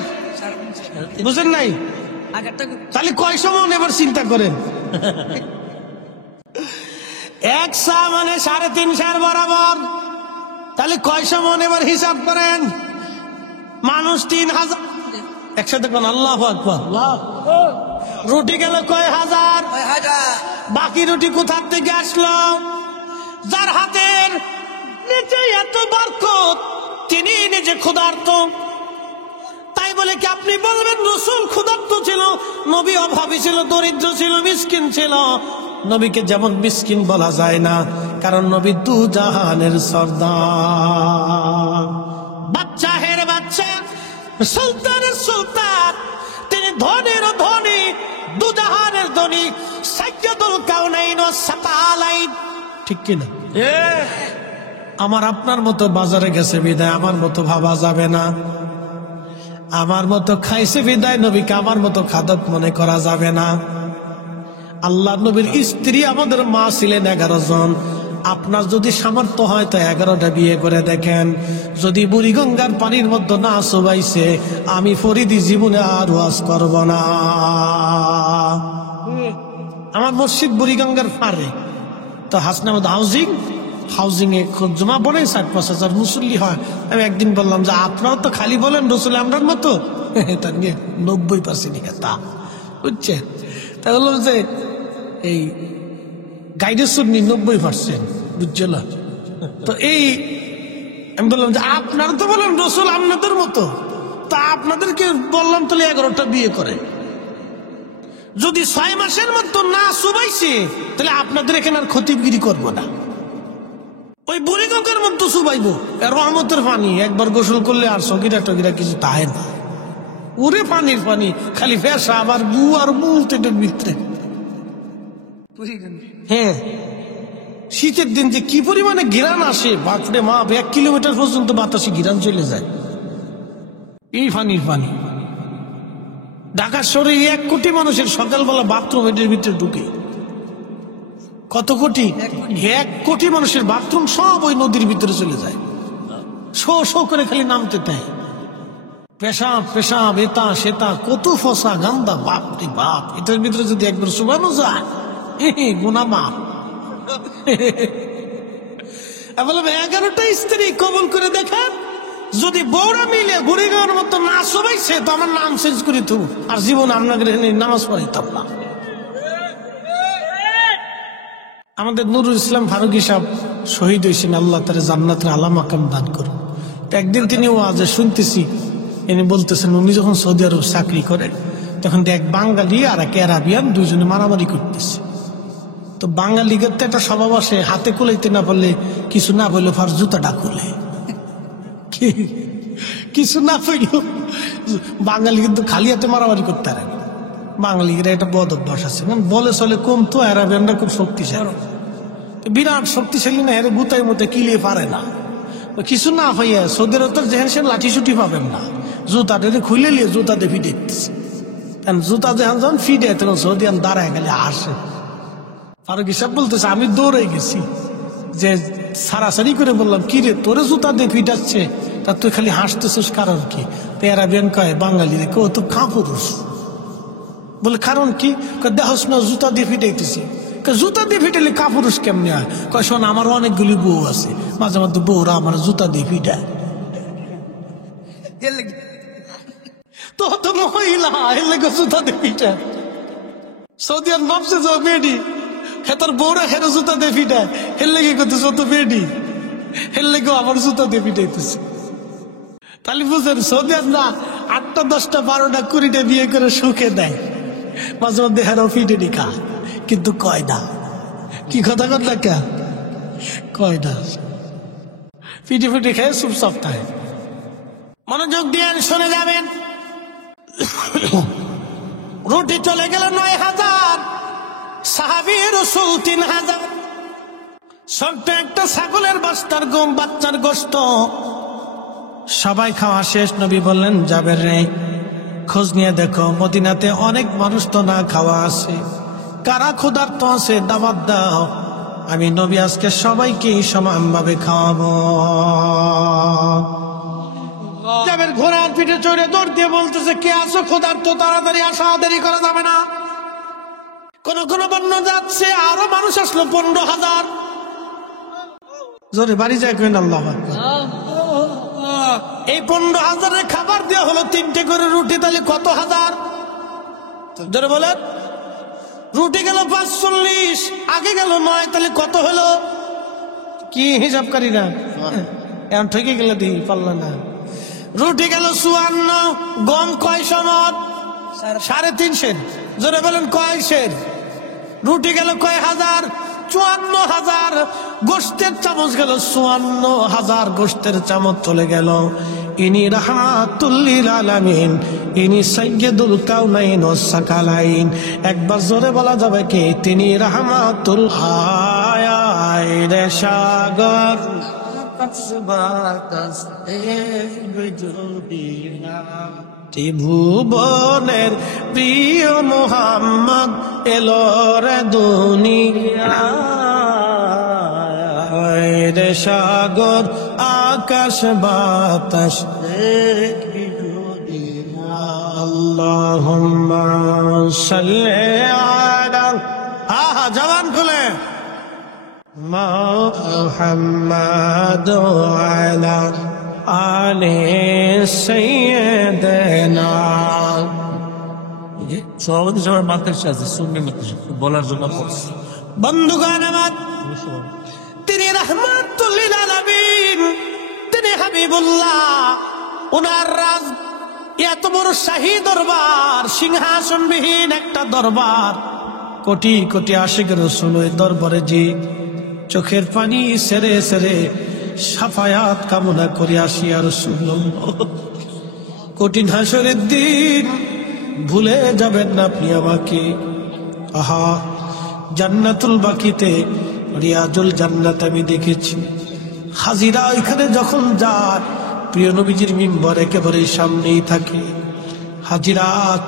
বুঝেন নাই? তাহলে কয় সমান এবার চিন্তা করেন। 1 সা মানে 3.5 সের বরাবর, তাহলে কয় সমান এবার হিসাব করেন। মানুষ 3,000, একসাথে কোন আল্লাহু আকবার। রুটি গেল কয় হাজার? বাকি রুটি কোথা থেকে আসলো? যার হাতের নিচে এত বরকত, তিনি নিজে ক্ষুধার্ত। তাই বলে কি আপনি বলবেন রাসূল ক্ষুধার্ত ছিল, নবী অভাবী ছিল, দরিদ্র ছিল, মিসকিন ছিল? নবীকে যেমন মিসকিন বলা যায় না, কারণ নবী দু জাহানের সর্দার, বাচ্চা হের বাচ্চা, সুলতানের সুলতান। তিনি ধনের ধনী, দু জাহানের ধনী, সাইয়্যিদুল কাউনাইন ওয়াস সাকালাইন। ঠিক কিনা? আমার আপনার মতো বাজারে গেছে বিদায় আমার মতো ভাবা যাবে না, আমার মতো খাইছে বিদায় নবীকে আমার মতো খাদক মনে করা যাবে না। আল্লাহ নবীর স্ত্রী আমাদের মা ছিলেন 11 জন। আপনার যদি সামর্থ্য হয় তো 11টা বিয়ে করে দেখেন। যদি বুড়িগঙ্গার পানির মধ্যে না চুবাইছে, আমি ফরিদি জীবনে আর ওয়াজ করব না। আমার মসজিদ বুড়িগঙ্গার পারে, তো হাসনাবাদ হাউজিং এ জমা বলে 4-5 হাজার মুসল্লি হয়। আমি একদিন বললাম যে আপনারা তো খালি বলেন রসুল আমরার মতো, তার নিয়ে 90% তা বুঝছেন। তা বললাম যে এই গাইডের শুনি 90%, বুঝছো না? তো এই আমি বললাম যে আপনারা তো বলেন রসুল আপনাদের মতো, তা আপনাদেরকে বললাম তাহলে 11টা বিয়ে করে। যদি 6 মাসের মতো না সুবাইছে তাহলে আপনাদের এখানে আর খতিবগিরি করবো না, ওই বুড়িগঙ্গার মতো সুবাইবো। রহমতের পানি একবার গোসল করলে আর সগিরা টগিরা কিছু তাহে না, ওরে পানির পানি, খালি ফেসা আবার গু আর মুল তেটের ভিতরে। হ্যাঁ, শীতের দিন যে কি পরিমাণে ঘিরান আসে, বাপরে মাপ, 1 কিলোমিটার পর্যন্ত বাতাসে ঘিরান চলে যায় এই পানির পানি। ঢাকা শহরে 1 কোটি মানুষের সকালবেলা বাথরুম এটার ভিতরে ঢুকে। কত কোটি? 1 কোটি মানুষের বাথরুম সব ওই নদীর ভিতরে চলে যায়, শো শো করে খালি নামতে দেয়। পেশাব পেশাব, এটা সেটা, কত ফসা গান্দা, বাপরে বাপ। এটার ভিতরে যদি একবার শুকানো যায় গুনা মাপ। বললাম 11টা স্ত্রী কবুল করে দেখেন, যদি বউরা মিলে বুড়িগাঁওর মতো না সবাইছে তো আমার নাম চেঞ্জ করে তো আর জীবন আপনাদের নামাজ পড়াইতাম না। আমাদের নুরুল ইসলাম ফারুকী সাহেব শহীদ হয়েছেন, আল্লাহ তার জান্নাতের আলা মাকাম দান করুন। একদিন তিনি ওয়াজে শুনতেছি, ইনি বলতেছেন উনি যখন সৌদি আরব চাকরি করেন তখন এক বাঙালি আর এক আরাবিয়ান দুজনে মারামারি করতেছে। তো বাঙালিদের তো একটা স্বভাব আসে, হাতে কুলাইতে না পারলে কিছু না বললে ফার জুতাটা খুলে, কিছু না পাইল। বাঙালি কিন্তু খালি হাতে মারামারি করতে পারে না, বাঙালিরা একটা বদ অভ্যাস আছে, বলে চলে কম, তো আরাবিয়ানরা খুব শক্তিশালী, বিরাট শক্তিশালী না, এর গুতাই মতে কিলিয়ে পারে না। কিছু না হইয়া সৌদের উত্তর যেহেন সে লাঠি ছুটি পাবেন না, জুতাটা খুলে নিয়ে জুতা দিয়ে ফিটে দিচ্ছে। জুতা যেহান যখন ফিটে তখন সৌদিয়ান দাঁড়ায় গেলে হাসে। ফারুকী সাহেব বলতেছে আমি দৌড়ে গেছি, যে সারাসারি করে বললাম কি রে তোরে জুতা দিয়ে ফিটাচ্ছে, তা তুই খালি হাসতেছিস কারণ কি? তো আরাবিয়ান কয় বাঙালি রে, ও তো কাপুরুষ। বলে কারণ কি? দেহস না জুতা দিয়ে ফিটাইতেছি। জুতা দিয়ে ফিটাইলে কাপুরুষ কেমনি হয়? কয় শোন, আমার অনেকগুলি বউ আছে, মাঝে মাঝে বউরা আমার জুতা দিয়ে ফিটায়। তো তো মহিলা এর লেগে জুতা দিয়ে ফিটায়। সৌদিয়ান ভাবছে যে বেডি, হ্যাঁ তোর বউরা হেরে জুতা দিয়ে ফিটায়, এর লেগে করতেছে তো বেডি, এর লেগে আমার জুতা দিয়ে ফিটাইতেছে। তাহলে বুঝেন সৌদিয়ান না 8টা 10টা 12টা 20টা বিয়ে করে সুখে দেয়, মাঝে মধ্যে হেরাও ফিটে নিকা, কিন্তু কয় না। কি কথা কথা কে কয় না, ফিটে ফিটে খেয়ে চুপ সপ্তাহে। মনোযোগ দিয়ে শুনে যাবেন। রুটি চলে গেল 9000, সাহাবী রাসূল 3000। ছোট্ট একটা ছাগলের বাচ্চার গোশত সবাই খাওয়া শেষ। নবী বললেন জাবের রে, খোঁজ নিয়ে দেখো মদিনাতে অনেক মানুষ তো না খাওয়া আছে, কারা ক্ষুধার্ত আছে দাওয়াত দাও, আমি নবী আজকে সবাইকে সমানভাবে খাওয়াবো। জাবের ঘোড়ার পিঠে চড়ে দৌড় দিয়ে বলতেছে কে আছো ক্ষুধার্ত, তাড়াতাড়ি আসা, দেরি করা যাবে না। কোন কোন বর্ণনা যাচ্ছে আরো মানুষ আসলো 15,000। জোরে বাড়ি যায় কেন আল্লাহু আকবার। এই 15,000 খাবার দেওয়া হলো 3টে করে রুটি, তাহলে কত হাজার? জোরে বলেন। রুটি গেল 45, আগে গেল 9, তাহলে কত হলো? কি হিসাবকারী না এখন ঠকে গেলে দিই পারল না। রুটি গেল 54, গম কয় সনদ? 350। জোরে বলেন কয় সের? রুটি গেল কয় হাজার? 54,000। গোশতের চামচ গেল 54,000, গোশতের চামচ চলে গেল। ইনি রাহমাতুল লিল আলামিন, ইনি সাইয়্যিদুল কাউনাইন ওয়াস সাকালাইন। একবার জোরে বলা যাবে কি? তিনি রাহমাতুল আয়ায় সাগর ত্রিভুবনের প্রিয় মোহাম্মদ এলো রে দুনিয়ায় রে, সাগর আকাশ বাতাস আল্লাহুম্মা সাল্লি আলা, আহা জবান খুলে, মুহাম্মাদ আলা আলে সাইয়্যিদিনা। সভাপতি সবার মাথায় আছে সুন্নি মাথায় বলার জন্য বন্ধুগণ আমার, তিনি রাহমাতুল লিল আলামিন, তিনি হাবিবুল্লাহ ওনার রাজ এত বড় শাহী দরবার, সিংহাসনবিহীন একটা দরবার, কোটি কোটি আশিক রাসূল ওই দরবারে যে চোখের পানি সেরে সেরে সাফায়াত কামনা করে আসিয়া রাসূলুল্লাহ। কঠিন হাসরের দিন ভুলে যাবেন না আপনি আমাকে। আহা, জান্নাতুল বাকিতে রিয়াজুল জান্নাত আমি দেখেছি। হাজিরা ওইখানে যখন যায় প্রিয় নবীজির মিম্বর একেবারে সামনেই থাকে। হাজিরা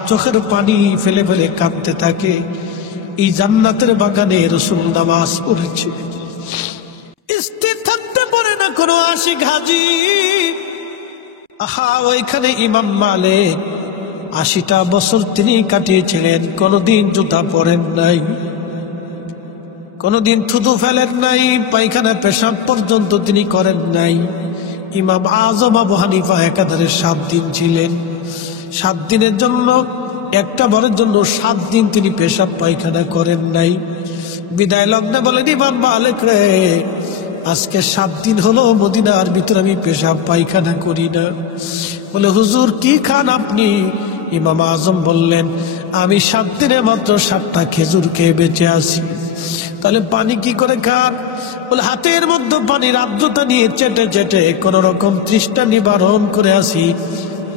চোখের পানি ফেলে ফেলে কাঁদতে থাকে। এই জান্নাতের বাগানে রাসূল নামাজ পড়েছে, স্থির থাকতে পারে না কোনো আশিক হাজি। আহা, ওইখানে ইমাম মালিক ৮০টা বছর তিনি কাটিয়েছিলেন, কোনদিন জুতা পরেন নাই, কোনদিন থুতু ফেলেন নাই, পায়খানা পেশাব পর্যন্ত তিনি করেন নাই। ইমাম আজম আবু হানিফা একাধারে ৭ দিন ছিলেন। ৭ দিনের জন্য, একটা বারের জন্য ৭ দিন তিনি পেশাব পায়খানা করেন নাই। বিদায় লগ্নে বলেন, ইমাম মালিক রে, আজকে ৭ দিন হলো মদিনার ভিতরে আমি পেশাব পায়খানা করি না। বলে, হুজুর কি খান আপনি? ইমাম আজম বললেন, আমি ৭ দিনে মাত্র ৭টা খেজুর খেয়ে বেঁচে আছি। তাহলে পানি কি করে খান? বলে, হাতের মধ্যে পানির আর্দ্রতা নিয়ে চেটে চেটে কোন রকম তৃষ্ণা নিবারণ করে আসি।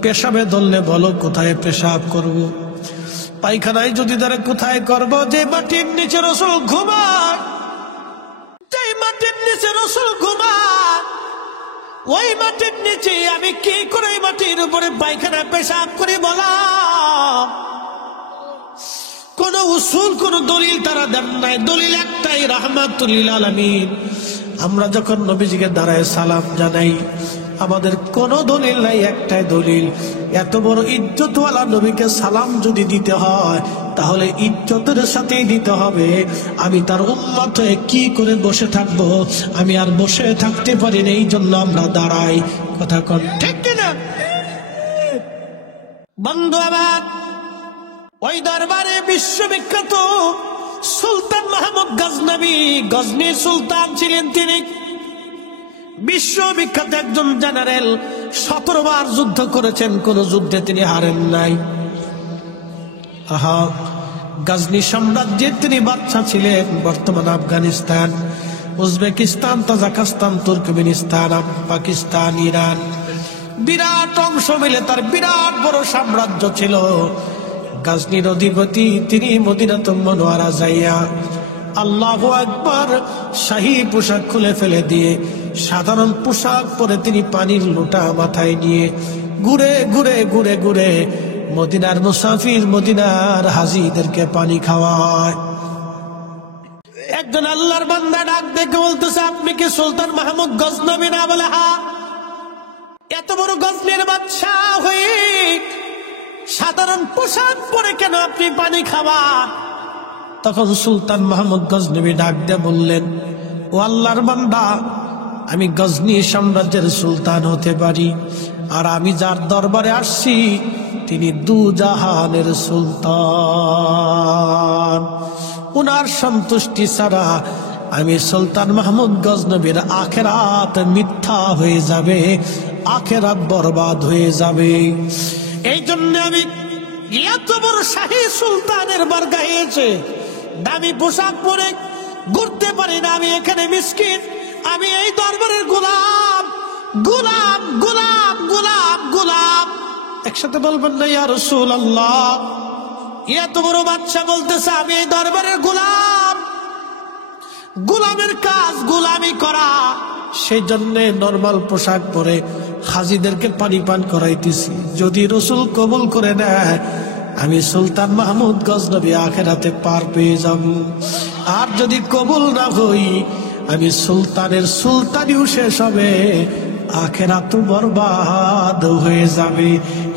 পেশাবে ধরলে বলো কোথায় পেশাব করব? পায়খানায় যদি দ্বারা কোথায় করব? যে মাটির নিচে রাসূল ঘুমায়, যে মাটির নিচে রাসূল ঘুমায়, ওই মাটির নিচে আমি কি করে এই মাটির উপরে পায়খানা পেশাব করে বলা? কোন উসুল, কোন দলিল তারা দেন নাই। দলিল একটাই, রাহমাতুল লিল আলামিন। আমরা যখন নবীজিকে দাঁড়ায় সালাম জানাই, আমাদের কোন দলিল নাই, একটাই দলিল। এত বড় ইজ্জতওয়ালা নবীকে সালাম যদি দিতে হয়, তাহলে ইজ্জতের সাথেই দিতে হবে। আমি তার উম্মত হয়ে কি করে বসে থাকবো? আমি আর বসে থাকতে পারি না, এই জন্য আমরা দাঁড়াই। কথা কন ঠিক কিনা? বন্ধু আমার, ওই দরবারে বিশ্ববিখ্যাত সুলতান মাহমুদ গজনবী, গজনীর সুলতান ছিলেন তিনি। বিশ্ববিখ্যাত একজন জেনারেল, 17 বার যুদ্ধ করেছেন, কোন যুদ্ধে তিনি হারেন নাই। আহা, গজনী সাম্রাজ্যের তিনি বাদশা ছিলেন। বর্তমান Afghanistan, Uzbekistan, Tajikistan, Turkmenistan, Pakistan, Iran, বিরাট অংশ মিলে তার বিরাট বড় সাম্রাজ্য ছিল। গজনীর অধিপতি তিনি মদিনাতুল মুনাওয়ারা যাইয়া আল্লাহু আকবার শাহী পোশাক খুলে ফেলে দিয়ে সাধারণ পোশাক পরে তিনি পানির লোটা মাথায় নিয়ে ঘুরে ঘুরে ঘুরে ঘুরে মদিনার মুসাফির, মদিনার হাজীদেরকে পানি খাওয়ায়। একজন আল্লাহর বান্দা ডাক দেখে বলতেছে, আপনি কি সুলতান মাহমুদ গজনবী না? বলে, হ্যাঁ। এত বড় গজনীর বাদশাহ হয়ে সাধারণ পোশাক পরে কেন আপনি পানি খাওয়ান? তখন সুলতান মাহমুদ গজনবী ডাক দিয়ে বললেন, ও আল্লাহর বান্দা, আমি গজনী সাম্রাজ্যের সুলতান হতে পারি, আর আমি যার দরবারে আসছি তিনি দুজাহানের সুলতান। উনার সন্তুষ্টি ছাড়া আমি সুলতান মাহমুদ গজনবীর আখেরাত মিথ্যা হয়ে যাবে, আখেরাত বরবাদ হয়ে যাবে। এই জন্য আমি এত বড় শাহী সুলতানের বারগাহে এসে দামি পোশাক পরে ঘুরতে পারি না। আমি এখানে মিসকিন, আমি এই দরবারের গোলাম, গোলাম, গোলাম, গোলাম, গোলাম। একসাথে বলবেন না ইয়া রাসূলুল্লাহ? এত বড় বাদশা বলতেছে আমি এই দরবারের গোলাম, গোলামের কাজ গোলামি করা। সেই জন্য নরমাল পোশাক পরে হাজীদেরকে পানি পান করাইতেছি। যদি রাসূল কবুল করে নেয়, আমি সুলতান মাহমুদ গজনবী আখেরাতে পার পেয়ে যাব। আর যদি কবুল না হই, আমি সুলতানের সুলতানিও শেষ হবে, আখেরাত বরবাদ হয়ে যাবে।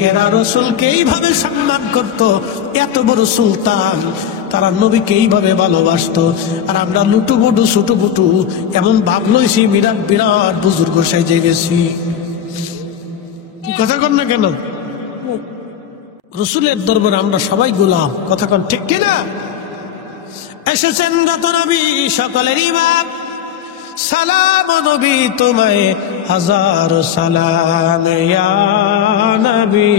এরা রাসূলকে এইভাবে সম্মান করত। এত বড় সুলতান, তারা নবীকে এইভাবে ভালোবাসতো। আর আমরা লুটুপুটু ছুটুপুটু এমন ভাব লইছি, বিরাট বিরাট বুজুর্গ সাইজে গেছি। কথা কন না কেন? রাসূলের দরবারে আমরা সবাই গোলাম। কথা কন ঠিক কিনা? এসেছেন যত নবী সকলের ইমাম, সালাম নবী তোমায় হাজার সালাম ইয়া নবী।